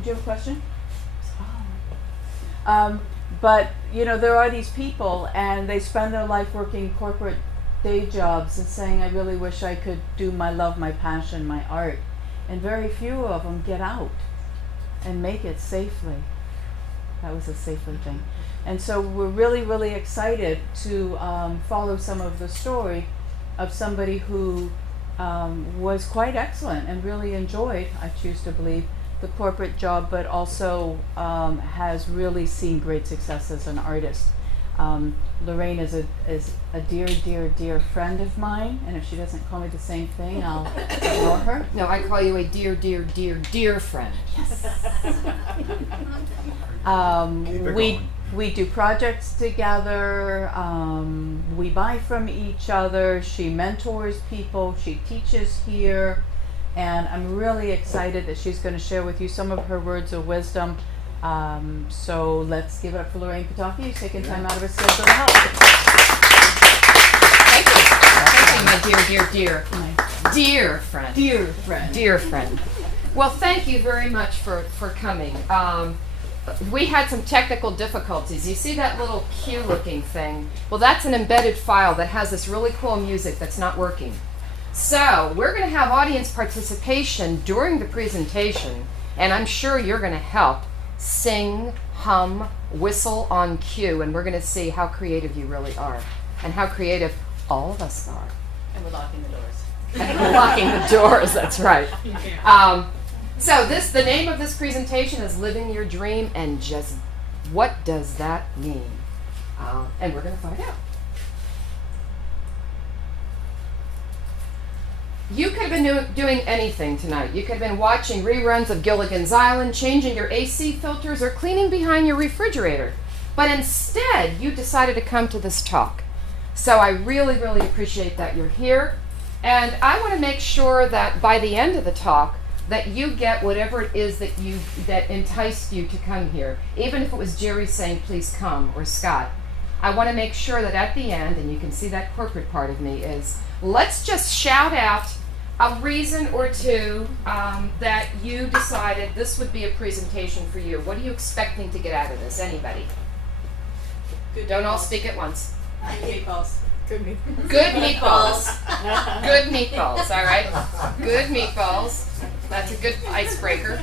Did you have a question? But you know, there are these people, and they spend their life working corporate day jobs and saying, I really wish I could do my love, my passion, my art. And very few of them get out and make it safely. That was a safely thing. And so we're really, really excited to follow some of the story of somebody who was quite excellent and really enjoyed, I choose to believe, the corporate job, but also has really seen great success as an artist. Lorraine is a dear, dear, dear friend of mine, and if she doesn't call me the same thing, I'll ignore her. No, I call you a dear, dear, dear, dear friend. Yes. We do projects together. We buy from each other. She mentors people. She teaches here. And I'm really excited that she's going to share with you some of her words of wisdom. So let's give it up for Lorraine Potocki, who's taking time out of her schedule to help. Thank you. Thank you, my dear, dear, dear. My Dear friend. dear friend. Dear friend. Well, thank you very much for coming. We had some technical difficulties. You see that little Q looking thing? Well, that's an embedded file that has this really cool music that's not working. So we're going to have audience participation during the presentation, and I'm sure you're going to help sing, hum, whistle on cue, and we're going to see how creative you really are and how creative all of us are. And we're locking the doors. And we're locking the doors, that's right. So the name of this presentation is Living Your Dream, and just what does that mean? And we're going to find out. You could have been doing anything tonight. You could have been watching reruns of Gilligan's Island, changing your AC filters, or cleaning behind your refrigerator. But instead, you decided to come to this talk. So I really, really appreciate that you're here. And I want to make sure that by the end of the talk, that you get whatever it is that enticed you to come here. Even if it was Jerry saying, please come, or Scott. I want to make sure that at the end, and you can see that corporate part of me, is let's just shout out a reason or two that you decided this would be a presentation for you. What are you expecting to get out of this? Anybody? Don't all speak at once. Meatballs. Good meatballs. Good meatballs. Good meatballs, all right? Good meatballs. That's a good icebreaker.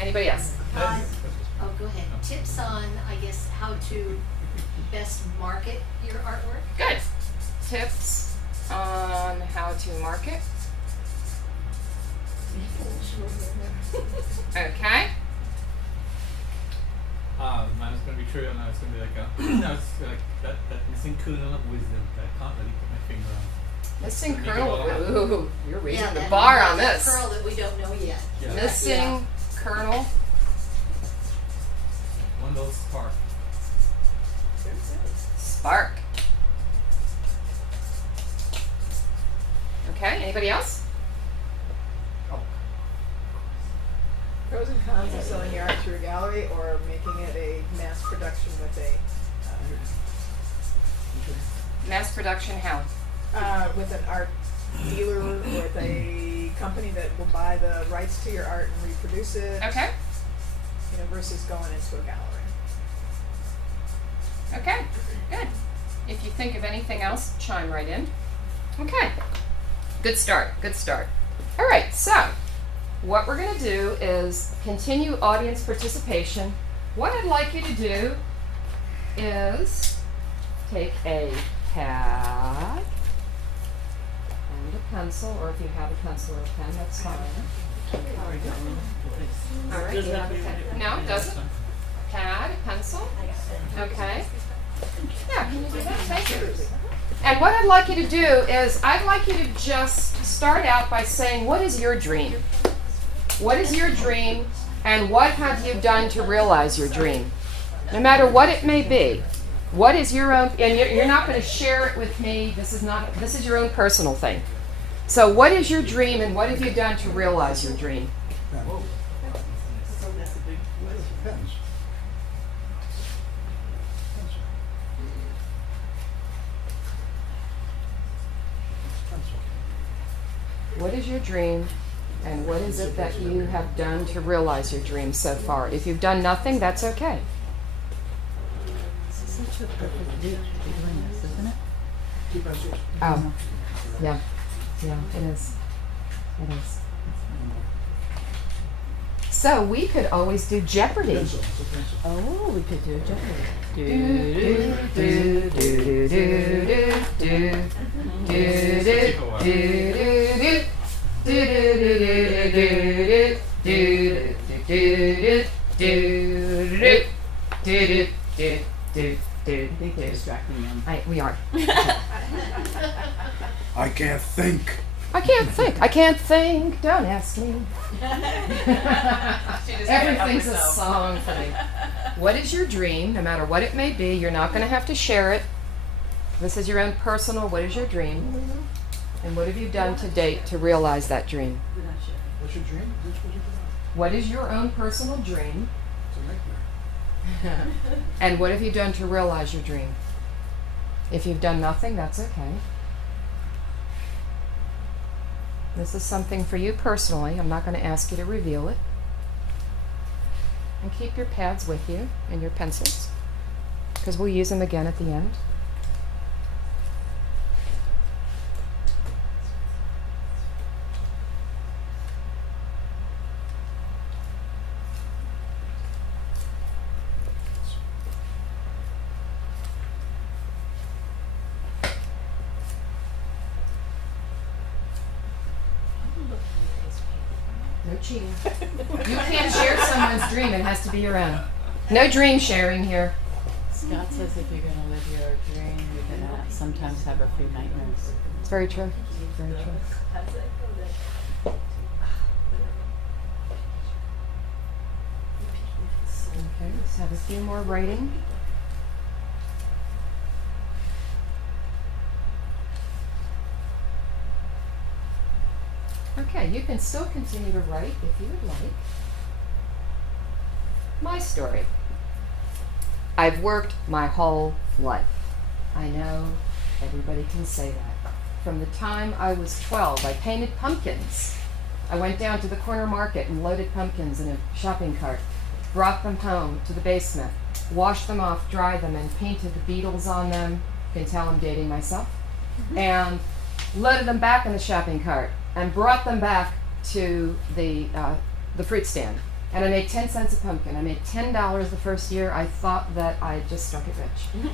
Anybody else? Oh, go ahead. Tips on, I guess, how to best market your artwork? Good. Tips on how to market. Okay. Mine's gonna be trivial now. It's gonna be like no, it's like that missing kernel of wisdom that I can't really put my finger on. Missing kernel. Ooh, you're raising the that- bar on that this. pearl that we don't know yet. Yeah. Missing kernel. One of those spark. Spark. Okay, anybody else? Pros and cons of selling your art through a gallery or making it a mass production with Mass production, how? with an art dealer, with a company that will buy the rights to your art and reproduce it, Okay, versus going into a gallery. okay, good. If you think of anything else, chime right in. Okay, good start, good start. All right, so what we're going to do is continue audience participation. What I'd like you to do is take a pad and a pencil, or if you have a pencil or a pen, that's fine. All right, you have a pen. No, it doesn't. Pad, pencil. Okay. Yeah, can you do that? Thank you. And what I'd like you to do is I'd like you to just start out by saying, what is your dream? What is your dream, and what have you done to realize your dream? No matter what it may be. What is your own, and you're not going to share it with me. This is your own personal thing. So what is your dream, and what have you done to realize your dream? What is your dream, And what is it that you have done to realize your dream so far? If you've done nothing, that's okay. This is such a perfect week to be doing this, isn't it? Oh, yeah. Yeah, it is. It is. So we could always do Jeopardy. Oh, we could do a Jeopardy. Distracting them. We are. I can't think. I can't think. I can't think. Don't ask me. Everything's a song for me. What is your dream? No matter what it may be, you're not going to have to share it. This is your own personal. What is your dream? And what have you done to date to realize that dream? What's your dream? What is your own personal dream? It's a nightmare. And what have you done to realize your dream? If you've done nothing, that's okay. This is something for you personally. I'm not going to ask you to reveal it. And keep your pads with you and your pencils, because we'll use them again at the end. No cheating. You can't share someone's dream. It has to be your own. No dream sharing here. Scott says if you're going to live your dream, you're going to sometimes have a few nightmares. It's very true. Very true. Okay, let's have a few more writing. Okay, you can still continue to write if you would like. My story. I've worked my whole life. I know everybody can say that. From the time I was 12, I painted pumpkins. I went down to the corner market and loaded pumpkins in a shopping cart, brought them home to the basement, washed them off, dried them, and painted the beetles on them. You can tell I'm dating myself. And loaded them back in the shopping cart and brought them back to the fruit stand. And I made 10 cents a pumpkin. I made $10 the first year. I thought that I just struck it rich.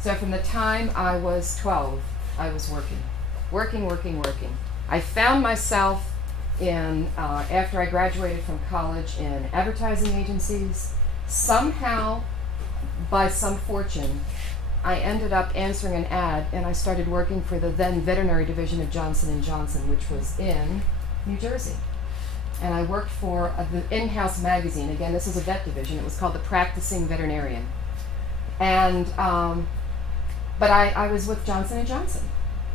So from the time I was 12, I was working. I found myself in, after I graduated from college, in advertising agencies. Somehow, by some fortune, I ended up answering an ad, and I started working for the then veterinary division of Johnson & Johnson, which was in New Jersey. And I worked for the in-house magazine. Again, this is a vet division. It was called The Practicing Veterinarian. And, but I was with Johnson & Johnson.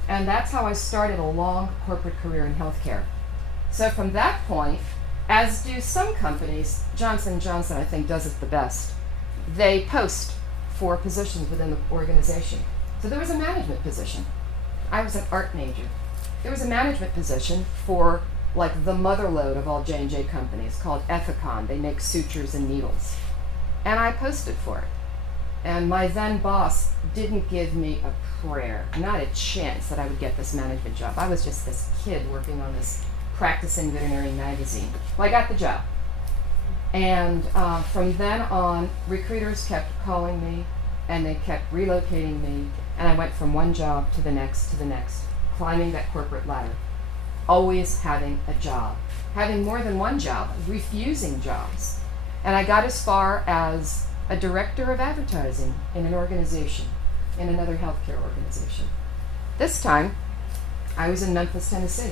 And that's how I started a long corporate career in healthcare. So from that point, as do some companies, Johnson & Johnson, I think, does it the best. They post for positions within the organization. So there was a management position. I was an art major. There was a management position for like the motherlode of all J&J companies called Ethicon. They make sutures and needles. And I posted for it. And my then boss didn't give me a prayer, not a chance that I would get this management job. I was just this kid working on this Practicing Veterinary magazine. Well, I got the job. And from then on, recruiters kept calling me, and they kept relocating me, and I went from one job to the next, climbing that corporate ladder. Always having a job, having more than one job, refusing jobs. And I got as far as a director of advertising in an organization, in another healthcare organization. This time, I was in Memphis, Tennessee.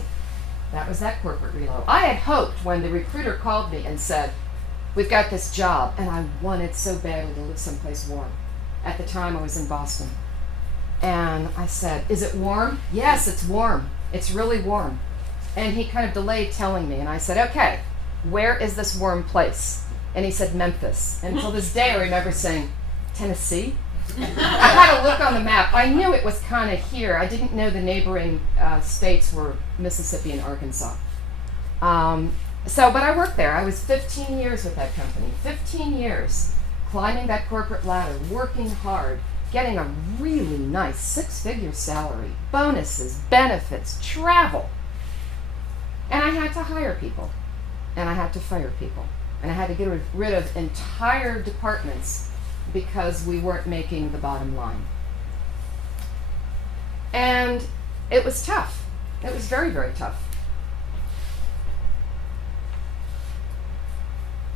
That was that corporate reload. I had hoped when the recruiter called me and said, "We've got this job," and I wanted so badly to live someplace warm. At the time, I was in Boston. And I said, "Is it warm?" "Yes, it's warm. It's really warm." And he kind of delayed telling me, and I said, "Okay, where is this warm place?" And he said, "Memphis." And until this day, I remember saying, "Tennessee?" I had a look on the map. I knew it was kind of here. I didn't know the neighboring states were Mississippi and Arkansas. But I worked there. I was 15 years with that company. 15 years climbing that corporate ladder, working hard, getting a really nice 6-figure salary, bonuses, benefits, travel. And I had to hire people, and I had to fire people, and I had to get rid of entire departments because we weren't making the bottom line. And it was tough. It was very, very tough.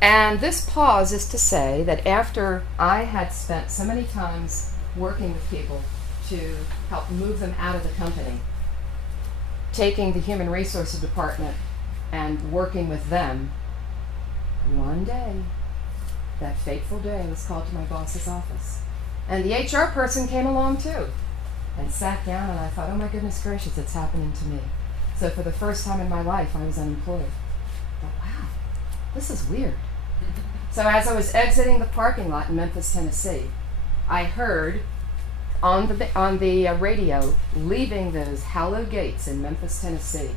And this pause is to say that after I had spent so many times working with people to help move them out of the company, taking the human resources department and working with them, one day, that fateful day, I was called to my boss's office. And the HR person came along too and sat down, and I thought, oh my goodness gracious, it's happening to me. So for the first time in my life, I was unemployed. I thought, wow, this is weird. So as I was exiting the parking lot in Memphis, Tennessee, I heard on the radio, leaving those hallowed gates in Memphis, Tennessee,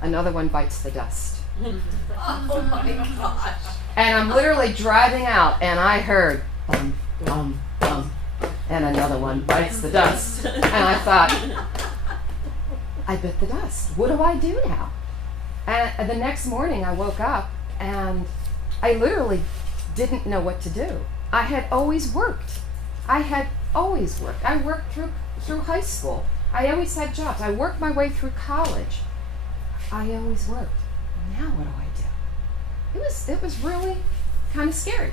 another one bites the dust. Oh my gosh. And I'm literally driving out, and I heard bum, bum, bum, and another one bites the dust. And I thought, I bit the dust. What do I do now? And the next morning I woke up, and I literally didn't know what to do. I had always worked. I worked through high school. I always had jobs. I worked my way through college. I always worked. Now what do I do? It was really kind of scary.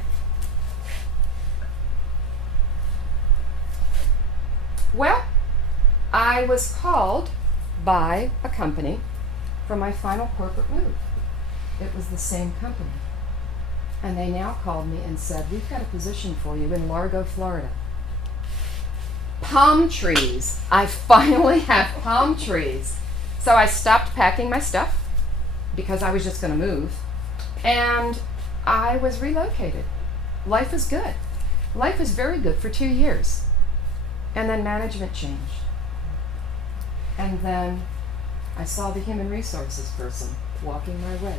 Well, I was called by a company for my final corporate move. It was the same company. And they now called me and said, we've got a position for you in Largo, Florida. Palm trees. I finally have palm trees. So I stopped packing my stuff because I was just going to move. And I was relocated. Life is good. Life is very good for 2 years. And then management changed. And then I saw the human resources person walking my way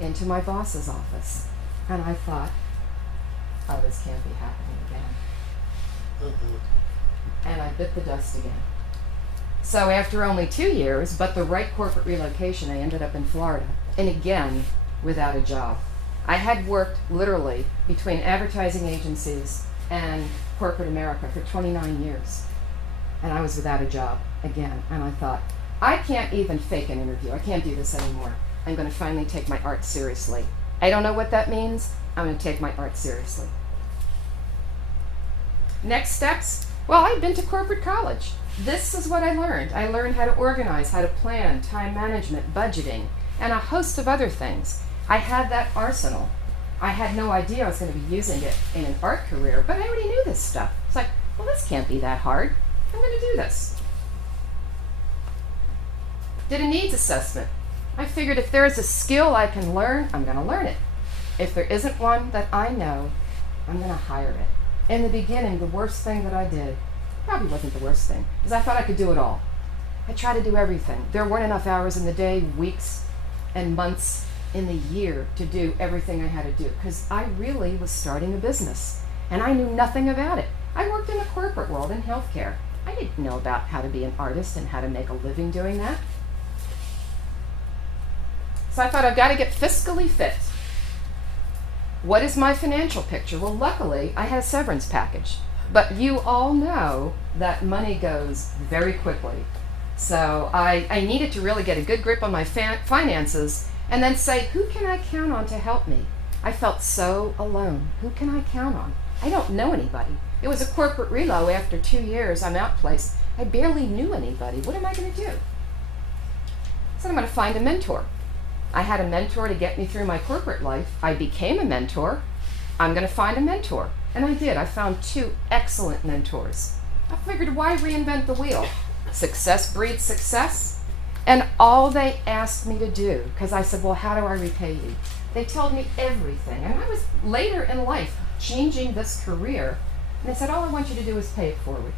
into my boss's office. And I thought, oh, this can't be happening again. And I bit the dust again. So after only 2 years, but the right corporate relocation, I ended up in Florida. And again, without a job. I had worked literally between advertising agencies and corporate America for 29 years. And I was without a job again. And I thought, I can't even fake an interview. I can't do this anymore. I'm going to finally take my art seriously. I don't know what that means. I'm going to take my art seriously. Next steps? Well, I'd been to corporate college. This is what I learned. I learned how to organize, how to plan, time management, budgeting, and a host of other things. I had that arsenal. I had no idea I was going to be using it in an art career, but I already knew this stuff. It's like, well, this can't be that hard. I'm going to do this. Did a needs assessment. I figured if there is a skill I can learn, I'm going to learn it. If there isn't one that I know, I'm going to hire it. In the beginning, the worst thing that I did, probably wasn't the worst thing, is I thought I could do it all. I tried to do everything. There weren't enough hours in the day, weeks, and months in the year to do everything I had to do, because I really was starting a business, and I knew nothing about it. I worked in the corporate world in healthcare. I didn't know about how to be an artist and how to make a living doing that. So I thought, I've got to get fiscally fit. What is my financial picture? Well, luckily, I had a severance package. But you all know that money goes very quickly. So I needed to really get a good grip on my finances and then say, who can I count on to help me? I felt so alone. Who can I count on? I don't know anybody. It was a corporate relo after 2 years. I'm outplaced. I barely knew anybody. What am I going to do? So I'm going to find a mentor. I had a mentor to get me through my corporate life. I became a mentor. I'm going to find a mentor. And I did. I found 2 excellent mentors. I figured, why reinvent the wheel? Success breeds success. And all they asked me to do, because I said, well, how do I repay you? They told me everything. And I was later in life changing this career. And they said, all I want you to do is pay it forward.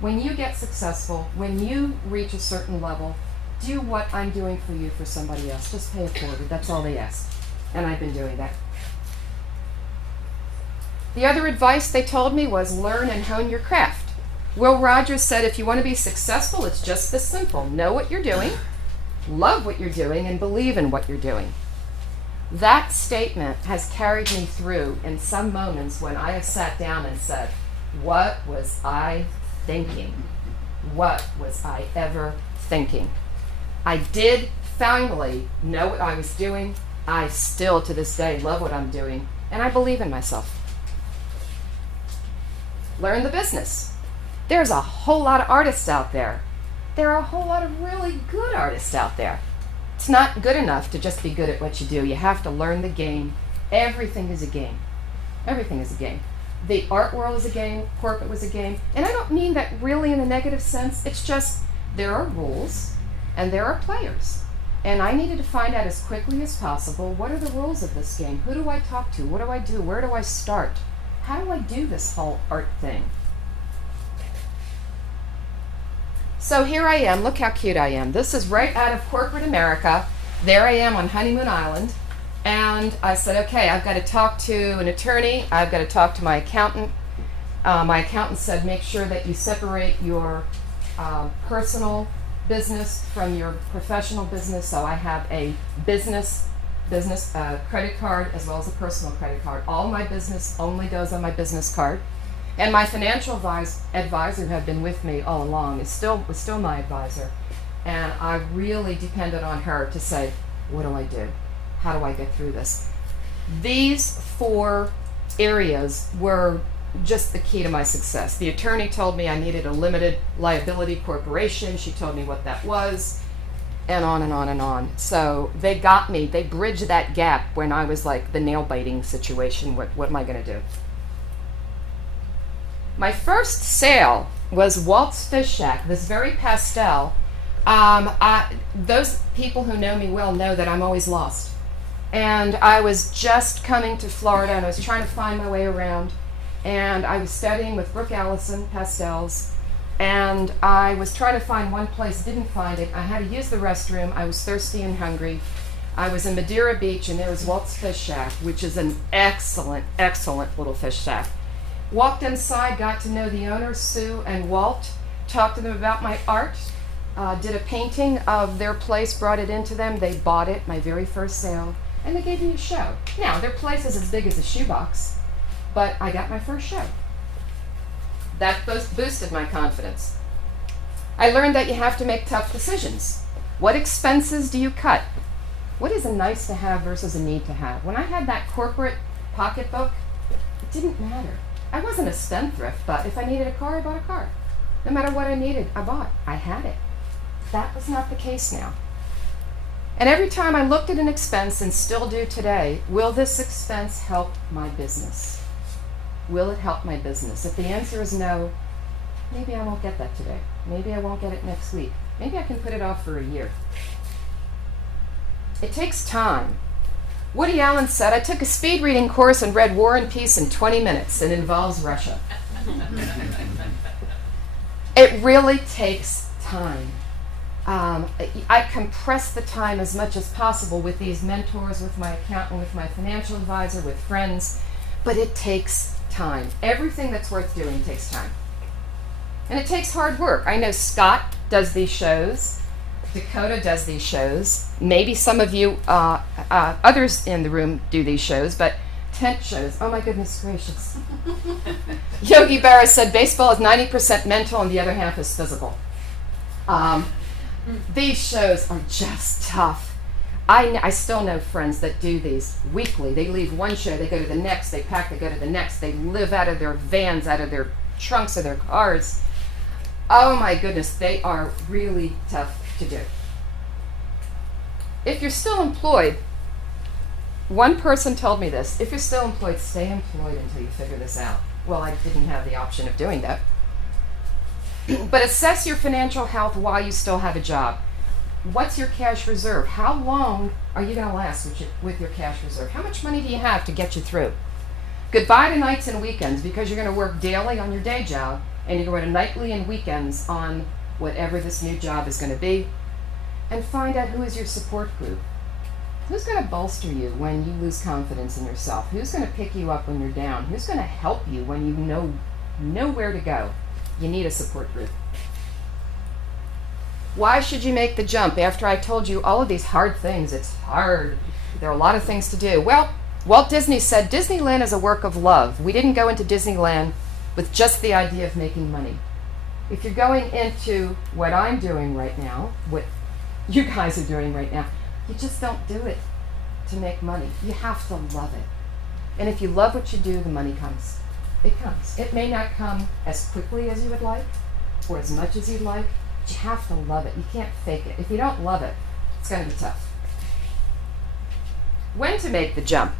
When you get successful, when you reach a certain level, do what I'm doing for you for somebody else. Just pay it forward. That's all they ask. And I've been doing that. The other advice they told me was learn and hone your craft. Will Rogers said if you want to be successful, it's just this simple. Know what you're doing, love what you're doing, and believe in what you're doing. That statement has carried me through in some moments when I have sat down and said, what was I thinking? What was I ever thinking? I did finally know what I was doing. I still, to this day, love what I'm doing, and I believe in myself. Learn the business. There's a whole lot of artists out there. There are a whole lot of really good artists out there. It's not good enough to just be good at what you do. You have to learn the game. Everything is a game. Everything is a game. The art world is a game. Corporate was a game. And I don't mean that really in a negative sense. It's just there are rules and there are players. And I needed to find out as quickly as possible, what are the rules of this game? Who do I talk to? What do I do? Where do I start? How do I do this whole art thing? So here I am. Look how cute I am. This is right out of corporate America. There I am on Honeymoon Island. And I said, okay, I've got to talk to an attorney. I've got to talk to my accountant. My accountant said, make sure that you separate your personal business from your professional business. So I have a business credit card as well as a personal credit card. All my business only goes on my business card. And my financial advisor, who had been with me all along, was still my advisor. And I really depended on her to say, what do I do? How do I get through this? These 4 areas were just the key to my success. The attorney told me I needed a limited liability corporation. She told me what that was, and on and on and on. So they got me. They bridged that gap when I was like the nail biting situation. What am I going to do? My first sale was Walt's Fish Shack, this very pastel. Those people who know me well know that I'm always lost. And I was just coming to Florida and I was trying to find my way around. And I was studying with Brooke Allison, pastels. And I was trying to find one place, didn't find it. I had to use the restroom. I was thirsty and hungry. I was in Madeira Beach and there was Walt's Fish Shack, which is an excellent, excellent little fish shack. Walked inside, got to know the owners, Sue and Walt, talked to them about my art, did a painting of their place, brought it into them. They bought it, my very first sale, and they gave me a show. Now, their place is as big as a shoebox, but I got my first show. That boosted my confidence. I learned that you have to make tough decisions. What expenses do you cut? What is a nice to have versus a need to have? When I had that corporate pocketbook, it didn't matter. I wasn't a spendthrift, but if I needed a car, I bought a car. No matter what I needed, I bought. I had it. That was not the case now. And every time I looked at an expense, and still do today, will this expense help my business? Will it help my business? If the answer is no, maybe I won't get that today. Maybe I won't get it next week. Maybe I can put it off for a year. It takes time. Woody Allen said, I took a speed reading course and read War and Peace in 20 minutes. It involves Russia. It really takes time. I compress the time as much as possible with these mentors, with my accountant, with my financial advisor, with friends, but it takes time. Everything that's worth doing takes time. And it takes hard work. I know Scott does these shows. Dakota does these shows. Maybe some of you, others in the room do these shows, but tent shows, oh my goodness gracious. Yogi Berra said baseball is 90% mental and the other half is physical. These shows are just tough. I still know friends that do these weekly. They leave one show, they go to the next, they pack, they go to the next, they live out of their vans, out of their trunks of their cars. Oh my goodness, they are really tough to do. If you're still employed, one person told me this, if you're still employed, stay employed until you figure this out. Well, I didn't have the option of doing that. But assess your financial health while you still have a job. What's your cash reserve? How long are you going to last with your cash reserve? How much money do you have to get you through? Goodbye to nights and weekends, because you're going to work daily on your day job and you're going to nightly and weekends on whatever this new job is going to be. and find out who is your support group. Who's going to bolster you when you lose confidence in yourself? Who's going to pick you up when you're down? Who's going to help you when you know where to go? You need a support group. Why should you make the jump after I told you all of these hard things? It's hard. There are a lot of things to do. Well, Walt Disney said Disneyland is a work of love. We didn't go into Disneyland with just the idea of making money. If you're going into what I'm doing right now, what you guys are doing right now, you just don't do it to make money. You have to love it. And if you love what you do, the money comes. It comes. It may not come as quickly as you would like or as much as you'd like, but you have to love it. You can't fake it. If you don't love it, it's going to be tough. When to make the jump?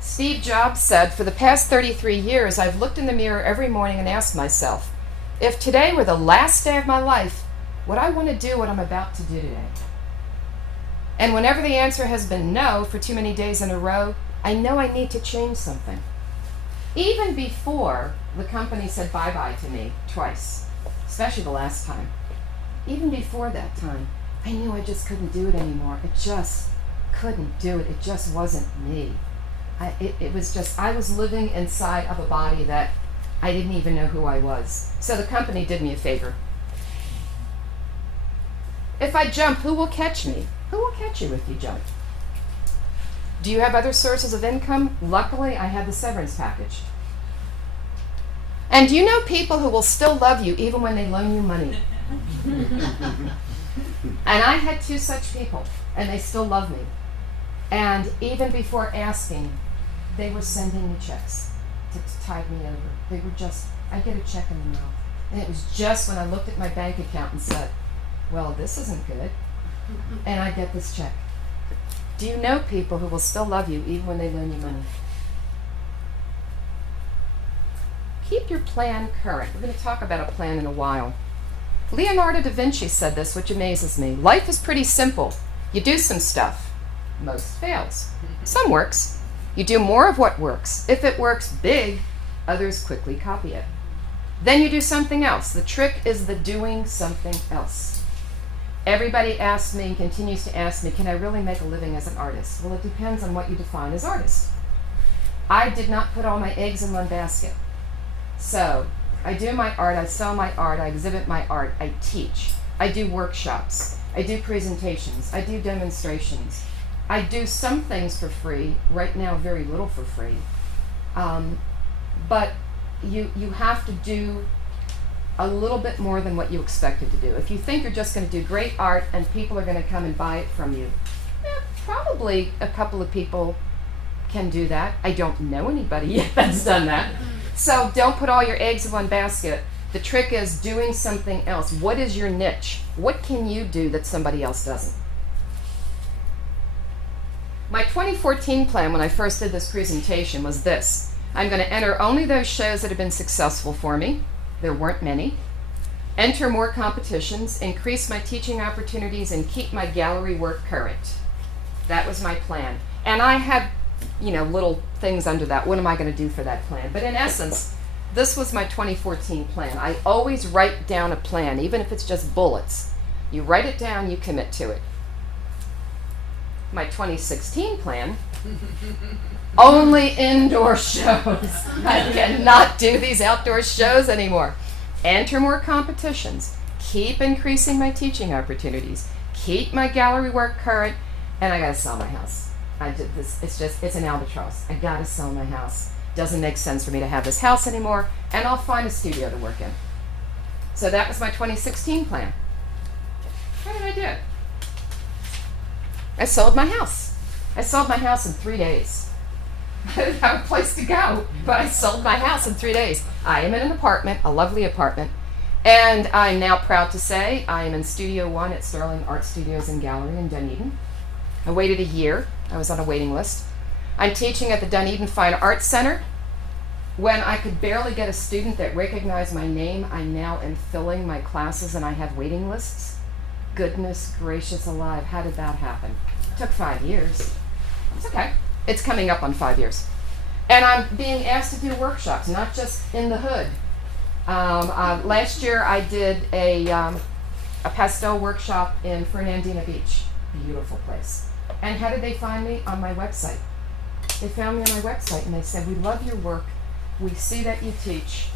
Steve Jobs said, for the past 33 years, I've looked in the mirror every morning and asked myself, if today were the last day of my life, would I want to do what I'm about to do today? And whenever the answer has been no for too many days in a row, I know I need to change something. Even before the company said bye-bye to me twice, especially the last time, even before that time, I knew I just couldn't do it anymore. It just couldn't do it. It just wasn't me. It was just, I was living inside of a body that I didn't even know who I was. So the company did me a favor. If I jump, who will catch me? Who will catch you if you jump? Do you have other sources of income? Luckily, I have the severance package. And do you know people who will still love you even when they loan you money? And I had 2 such people, and they still love me. And even before asking, they were sending me checks to tide me over. They were just, I get a check in the mail. And it was just when I looked at my bank account and said, well, this isn't good. And I get this check. Do you know people who will still love you even when they loan you money? Keep your plan current. We're going to talk about a plan in a while. Leonardo da Vinci said this, which amazes me. Life is pretty simple. You do some stuff. Most fails. Some works. You do more of what works. If it works big, others quickly copy it. Then you do something else. The trick is the doing something else. Everybody asks me and continues to ask me, can I really make a living as an artist? Well, it depends on what you define as artist. I did not put all my eggs in one basket. So I do my art, I sell my art, I exhibit my art, I teach. I do workshops, I do presentations, I do demonstrations. I do some things for free, right now very little for free. But you have to do a little bit more than what you expected to do. If you think you're just going to do great art and people are going to come and buy it from you, probably a couple of people can do that. I don't know anybody yet that's done that. So don't put all your eggs in one basket. The trick is doing something else. What is your niche? What can you do that somebody else doesn't? My 2014 plan when I first did this presentation was this. I'm going to enter only those shows that have been successful for me. There weren't many. Enter more competitions, increase my teaching opportunities, and keep my gallery work current. That was my plan. And I had, little things under that. What am I going to do for that plan? But in essence, this was my 2014 plan. I always write down a plan, even if it's just bullets. You write it down, you commit to it. My 2016 plan, only indoor shows. I cannot do these outdoor shows anymore. Enter more competitions. Keep increasing my teaching opportunities. Keep my gallery work current. And I gotta sell my house. I did this. It's an albatross. I gotta sell my house. Doesn't make sense for me to have this house anymore. And I'll find a studio to work in. So that was my 2016 plan. How did I do it? I sold my house. I sold my house in 3 days. I didn't have a place to go, but I sold my house in 3 days. I am in an apartment, a lovely apartment, and I'm now proud to say I am in Studio 1 at Stirling Art Studios Gallery in Dunedin. I waited a year. I was on a waiting list. I'm teaching at the Dunedin Fine Art Center. When I could barely get a student that recognized my name, I now am filling my classes and I have waiting lists. Goodness gracious alive, how did that happen? It took 5 years. It's okay. It's coming up on 5 years. And I'm being asked to do workshops, not just in the hood. Last year I did a a pastel workshop in Fernandina Beach. Beautiful place. And how did they find me? On my website. They found me on my website and they said, we love your work. We see that you teach.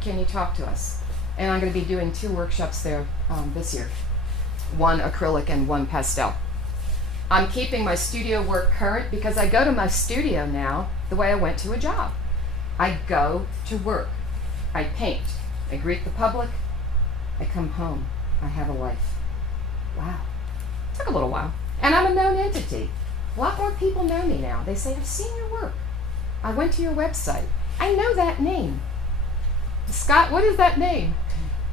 Can you talk to us? And I'm going to be doing 2 workshops there this year. 1 acrylic and 1 pastel. I'm keeping my studio work current because I go to my studio now the way I went to a job. I go to work. I paint. I greet the public. I come home. I have a life. Wow. Took a little while. And I'm a known entity. A lot more people know me now. They say, I've seen your work. I went to your website. I know that name. Scott, what is that name?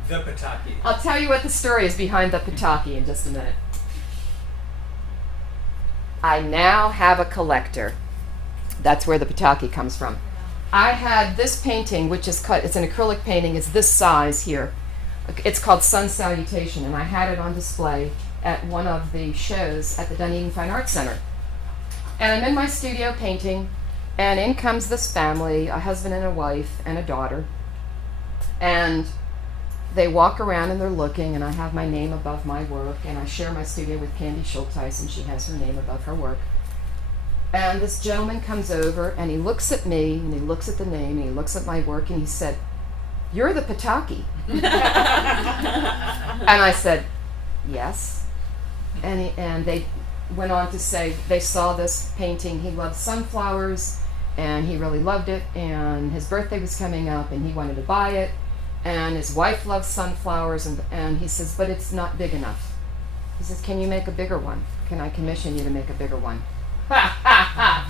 The Potocki. I'll tell you what the story is behind the Potocki in just a minute. I now have a collector. That's where the Potocki comes from. I had this painting, which is cut, it's an acrylic painting, it's this size here. It's called Sun Salutation, and I had it on display at one of the shows at the Dunedin Fine Art Center. And I'm in my studio painting, and in comes this family, a husband and a wife and a daughter. And they walk around and they're looking, and I have my name above my work, and I share my studio with Candy Schulteis, and she has her name above her work. And this gentleman comes over, and he looks at me, and he looks at the name, and he looks at my work, and he said, "You're the Potocki." And I said, "Yes." And they went on to say they saw this painting. He loved sunflowers, and he really loved it, and his birthday was coming up, and he wanted to buy it. And his wife loves sunflowers, and he says, but it's not big enough. He says, can you make a bigger one? Can I commission you to make a bigger one?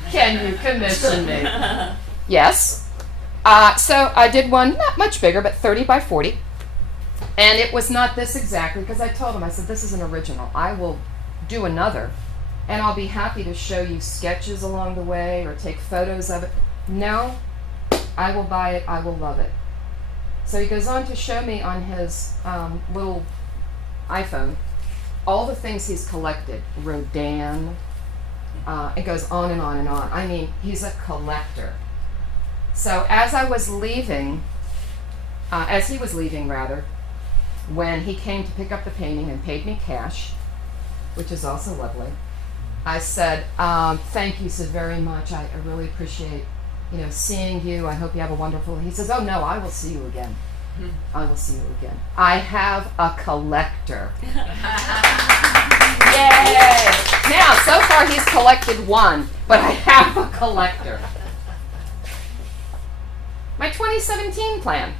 Can you commission me? Yes. So I did one, not much bigger, but 30 by 40. And it was not this exactly, because I told him, I said, this is an original. I will do another, and I'll be happy to show you sketches along the way or take photos of it. No, I will buy it. I will love it. So he goes on to show me on his little iPhone all the things he's collected. Rodin. It goes on and on and on. I mean, he's a collector. So as I was leaving, as he was leaving rather, when he came to pick up the painting and paid me cash, which is also lovely, I said, thank you so very much. I really appreciate seeing you. I hope you have a wonderful. He says, oh no, I will see you again. I will see you again. I have a collector. Yay! Now, so far he's collected 1, but I have a collector. My 2017 plan.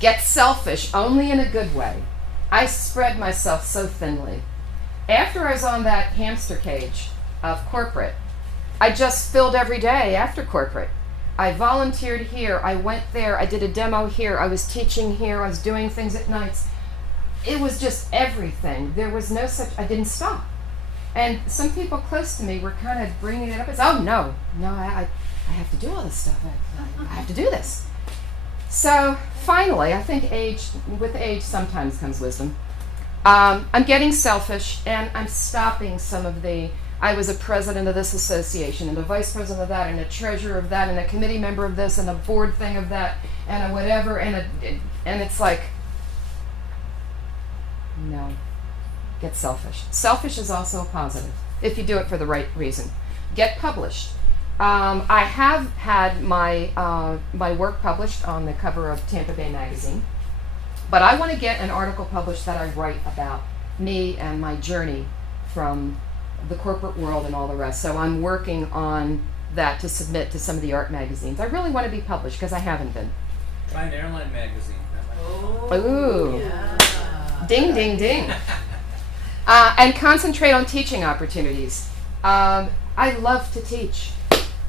Get selfish, only in a good way. I spread myself so thinly. After I was on that hamster cage of corporate, I just filled every day after corporate. I volunteered here, I went there, I did a demo here, I was teaching here, I was doing things at nights. It was just everything. There was no such, I didn't stop. And some people close to me were kind of bringing it up as, oh no, I have to do all this stuff. I have to do this. So finally, I think with age sometimes comes wisdom. I'm getting selfish, and I'm stopping some of I was a president of this association, and a vice president of that, and a treasurer of that, and a committee member of this, and a board thing of that, and a whatever, and it's like, no, get selfish. Selfish is also a positive, if you do it for the right reason. Get published. I have had my work published on the cover of Tampa Bay Magazine, but I want to get an article published that I write about me and my journey from the corporate world and all the rest. So I'm working on that to submit to some of the art magazines. I really want to be published because I haven't been. Try an airline magazine. Ooh. Yeah. Ding, ding, ding. And concentrate on teaching opportunities. I love to teach.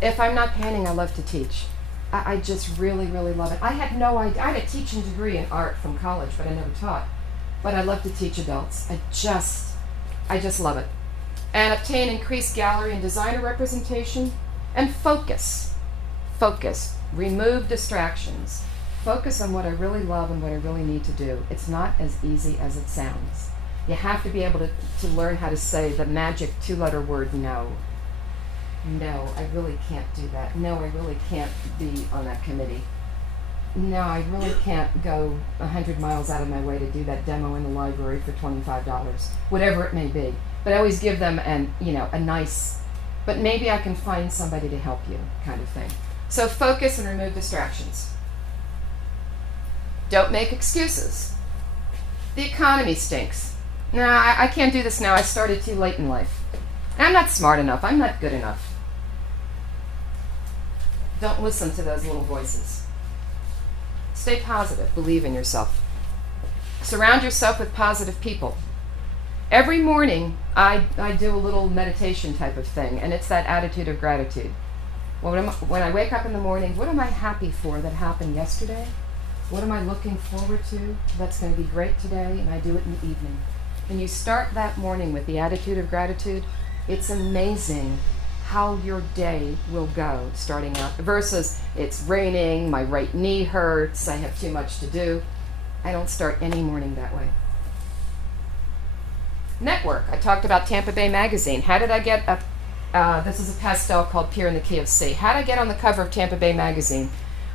If I'm not painting, I love to teach. I just really, really love it. I had no idea. I had a teaching degree in art from college, but I never taught. But I love to teach adults. I just love it. And obtain increased gallery and designer representation. And focus. Focus. Remove distractions. Focus on what I really love and what I really need to do. It's not as easy as it sounds. You have to be able to learn how to say the magic 2-letter word no. No, I really can't do that. No, I really can't be on that committee. no, I really can't go 100 miles out of my way to do that demo in the library for $25, whatever it may be. But I always give them a nice, but maybe I can find somebody to help you kind of thing. So focus and remove distractions. Don't make excuses. The economy stinks. No, I can't do this now. I started too late in life. I'm not smart enough. I'm not good enough. Don't listen to those little voices. Stay positive. Believe in yourself. Surround yourself with positive people. Every morning, I do a little meditation type of thing, and it's that attitude of gratitude. When I wake up in the morning, what am I happy for that happened yesterday? What am I looking forward to that's going to be great today? And I do it in the evening. When you start that morning with the attitude of gratitude, it's amazing how your day will go starting out versus it's raining, my right knee hurts, I have too much to do. I don't start any morning that way. Network. I talked about Tampa Bay Magazine. How did I get this is a pastel called Pier in the Key of C. How did I get on the cover of Tampa Bay Magazine?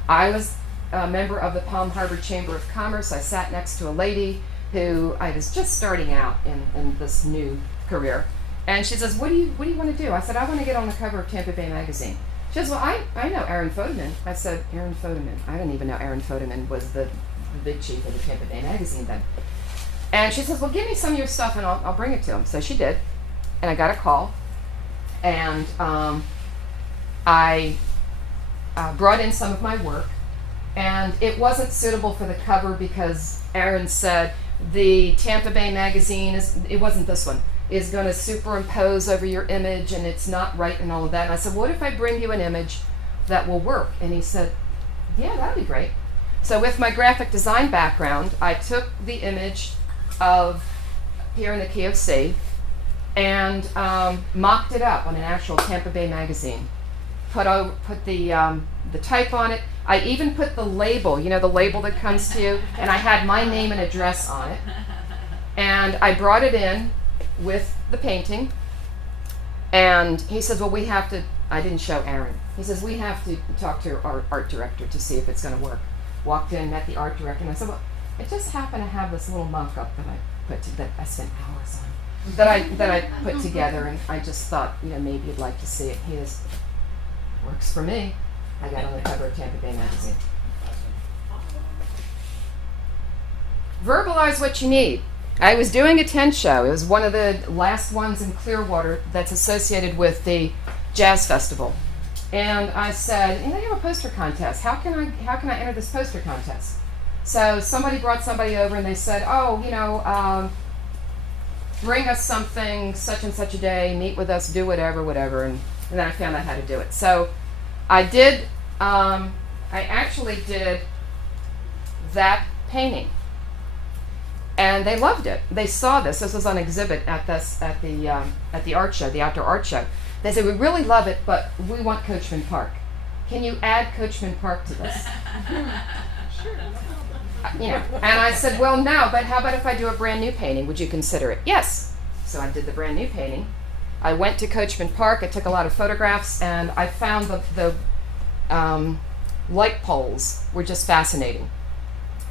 I was a member of the Palm Harbor Chamber of Commerce. I sat next to a lady who I was just starting out in this new career. And she says, what do you want to do? I said, I want to get on the cover of Tampa Bay Magazine. She says, well, I know Aaron Fodeman. I said, Aaron Fodeman. I didn't even know Aaron Fodeman was the big chief of the Tampa Bay Magazine then. And she says, well, give me some of your stuff and I'll bring it to him. So she did. And I got a call. And I brought in some of my work. And it wasn't suitable for the cover because Aaron said the Tampa Bay Magazine, it wasn't this one, is going to superimpose over your image and it's not right and all of that. And I said, what if I bring you an image that will work? And he said, yeah, that'd be great. So with my graphic design background, I took the image of Pier in the Key of C and mocked it up on an actual Tampa Bay Magazine. Put the type on it. I even put the label, the label that comes to you, and I had my name and address on it. And I brought it in with the painting, and he says, well, we have to, I didn't show Aaron. He says, we have to talk to our art director to see if it's going to work. Walked in, met the art director, and I said, well, it just happened to have this little mock-up that I spent hours on, that I put together, and I just thought, maybe you'd like to see it. He is, works for me. I got on the cover of Tampa Bay Magazine. Verbalize what you need. I was doing a tent show. It was one of the last ones in Clearwater that's associated with the Jazz Festival. And I said, they have a poster contest. How can I enter this poster contest? So somebody brought somebody over and they said, bring us something such and such a day, meet with us, do whatever. And then I found out how to do it. So I did, I actually did that painting. And they loved it. They saw this. This was on exhibit at the art show, the outdoor art show. They said, we really love it, but we want Coachman Park. Can you add Coachman Park to this? Sure. And I said, well, no, but how about if I do a brand new painting? Would you consider it? Yes. So I did the brand new painting. I went to Coachman Park. I took a lot of photographs, and I found the light poles were just fascinating.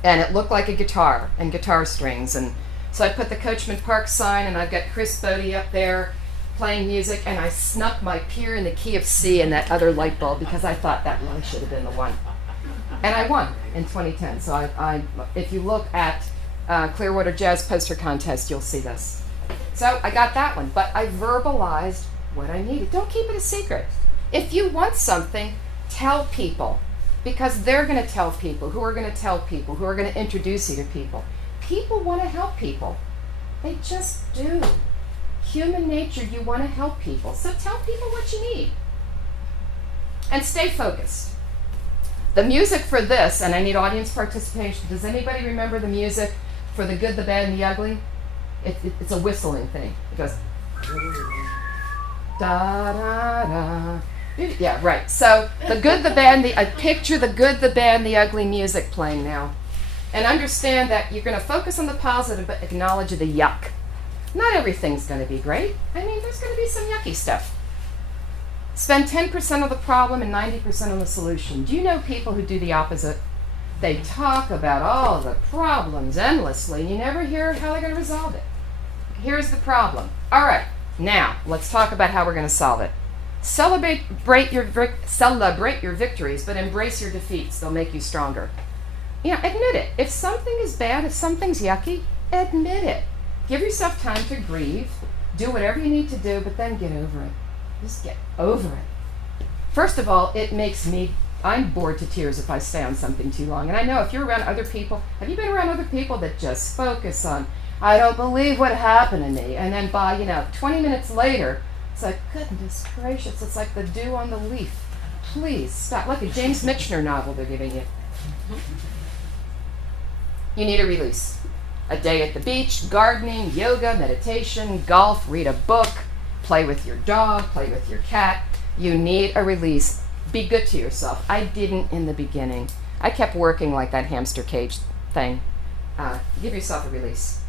And it looked like a guitar and guitar strings. And so I put the Coachman Park sign, and I've got Chris Bodie up there playing music, and I snuck my Pier in the Key of C in that other light bulb because I thought that really should have been the one. And I won in 2010. So I if you look at Clearwater Jazz Poster Contest, you'll see this. So I got that one, but I verbalized what I needed. Don't keep it a secret. If you want something, tell people, because they're going to tell people who are going to tell people who are going to introduce you to people. People want to help people. They just do. Human nature, you want to help people. So tell people what you need. And stay focused. The music for this, and I need audience participation. Does anybody remember the music for The Good, the Bad, and the Ugly? It's a whistling thing. It goes da da da. Yeah, right. So the good, the bad, I picture the good, the bad, and the ugly music playing now. And understand that you're going to focus on the positive, but acknowledge the yuck. Not everything's going to be great. I mean, there's going to be some yucky stuff. Spend 10% of the problem and 90% on the solution. Do you know people who do the opposite? They talk about all the problems endlessly, and you never hear how they're going to resolve it. Here's the problem. All right, now let's talk about how we're going to solve it. Celebrate your victories, but embrace your defeats. They'll make you stronger. You know, admit it. If something is bad, if something's yucky, admit it. Give yourself time to grieve. Do whatever you need to do, but then get over it. Just get over it. First of all, it makes me, I'm bored to tears if I stay on something too long. And I know if you're around other people, have you been around other people that just focus on, I don't believe what happened to me. And then by, 20 minutes later, it's like, goodness gracious, it's like the dew on the leaf. Please stop. Like a James Michener novel they're giving you. You need a release. A day at the beach, gardening, yoga, meditation, golf, read a book, play with your dog, play with your cat. You need a release. Be good to yourself. I didn't in the beginning. I kept working like that hamster cage thing. Give yourself a release.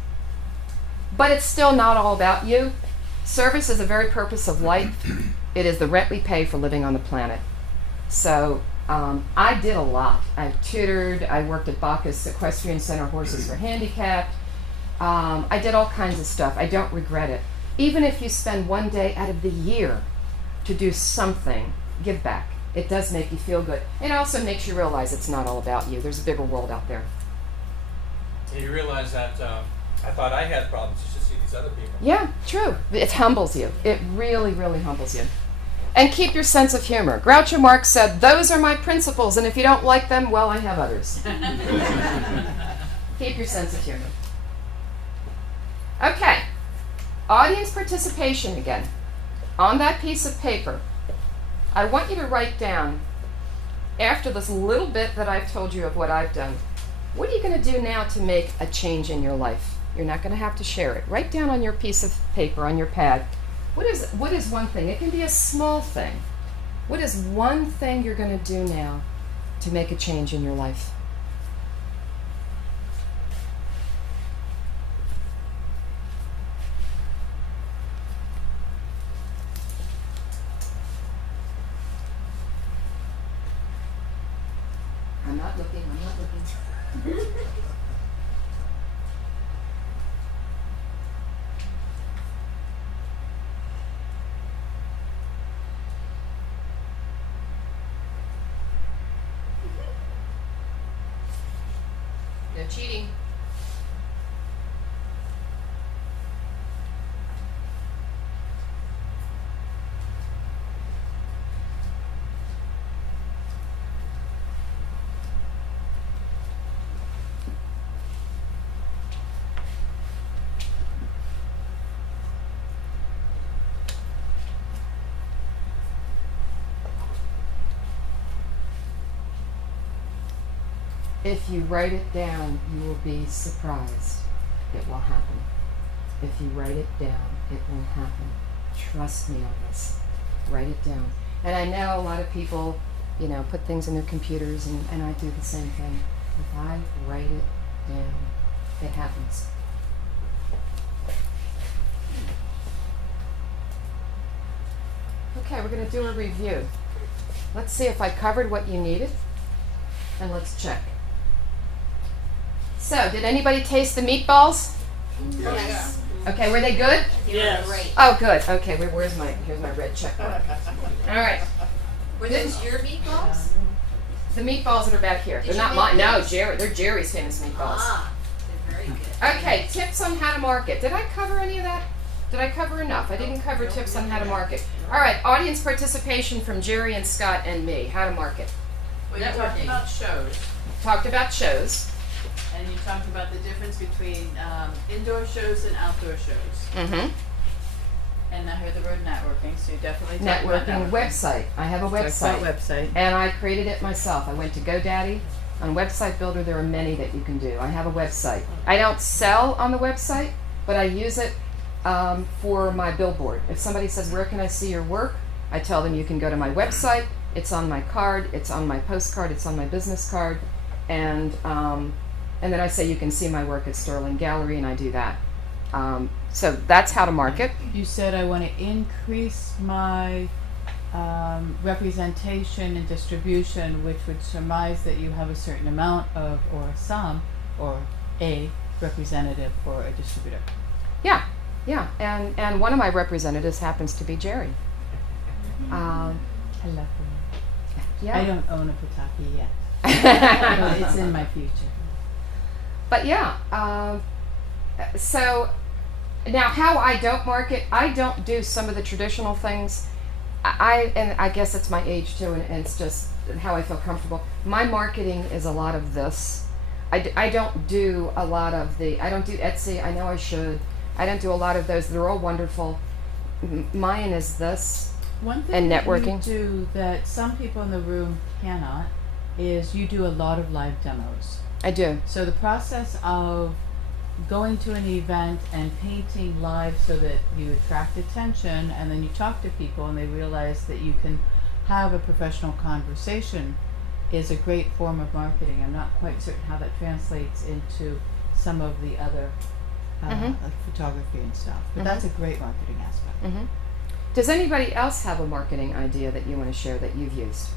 But it's still not all about you. Service is the very purpose of life. It is the rent we pay for living on the planet. So I did a lot. I tutored. I worked at Bacchus Equestrian Center, Horses for Handicapped. I did all kinds of stuff. I don't regret it. Even if you spend one day out of the year to do something, give back. It does make you feel good. It also makes you realize it's not all about you. There's a bigger world out there. You realize that I thought I had problems. You should see these other people. Yeah, true. It humbles you. It really, really humbles you. And keep your sense of humor. Groucho Marx said, those are my principles, and if you don't like them, well, I have others. Keep your sense of humor. Okay. Audience participation again. On that piece of paper, I want you to write down, after this little bit that I've told you of what I've done, what are you going to do now to make a change in your life? You're not going to have to share it. Write down on your piece of paper, on your pad, what is one thing? It can be a small thing. What is one thing you're going to do now to make a change in your life? I'm not looking. No cheating. If you write it down, you will be surprised. It will happen. If you write it down, it will happen. Trust me on this. Write it down. And I know a lot of people, put things in their computers, and I do the same thing. If I write it down, it happens. Okay, we're going to do a review. Let's see if I covered what you needed, and let's check. So, did anybody taste the meatballs? Yes. Okay, were they good? Yes. Great. Oh, good. Okay, here's my red check mark. All right. Were those your meatballs? The meatballs that are back here. Did They're you not make mine. No, those? They're Jerry's famous meatballs. Ah, they're very good. Okay, tips on how to market. Did I cover any of that? Did I cover enough? I didn't cover tips on how to market. All right, audience participation from Jerry and Scott and me. How to market. Well, you talked about shows, Talked about shows. and you talked about the difference between indoor shows and outdoor shows. Mm-hmm. And I heard the word networking, so you definitely talked about Networking website. I have a Talked about website. website. And I created it myself. I went to GoDaddy. On Website Builder, there are many that you can do. I have a website. I don't sell on the website, but I use it for my billboard. If somebody says, where can I see your work? I tell them you can go to my website. It's on my card. It's on my postcard. It's on my business card. And then I say you can see my work at Stirling Gallery, and I do that. So that's how to market. You said I want to increase my representation and distribution, which would surmise that you have a certain amount of, or some, or a representative or a distributor. Yeah, yeah, and one of my representatives happens to be Jerry. I love her. Yeah. I don't own a Potocki yet. But it's in my future. But yeah, so now how I don't market, I don't do some of the traditional things. And I guess it's my age too, and it's just how I feel comfortable. My marketing is a lot of this. I don't do a lot of I don't do Etsy. I know I should. I don't do a lot of those. They're all wonderful. Mine is this. One thing And that networking. you do that some people in the room cannot is you do a lot of live demos. I do. So the process of going to an event and painting live so that you attract attention, and then you talk to people and they realize that you can have a professional conversation, is a great form of marketing. I'm not quite certain how that translates into some of the other Mhm. like photography and stuff, but Mhm. that's a great marketing aspect. Hmm. Does anybody else have a marketing idea that you want to share that you've used?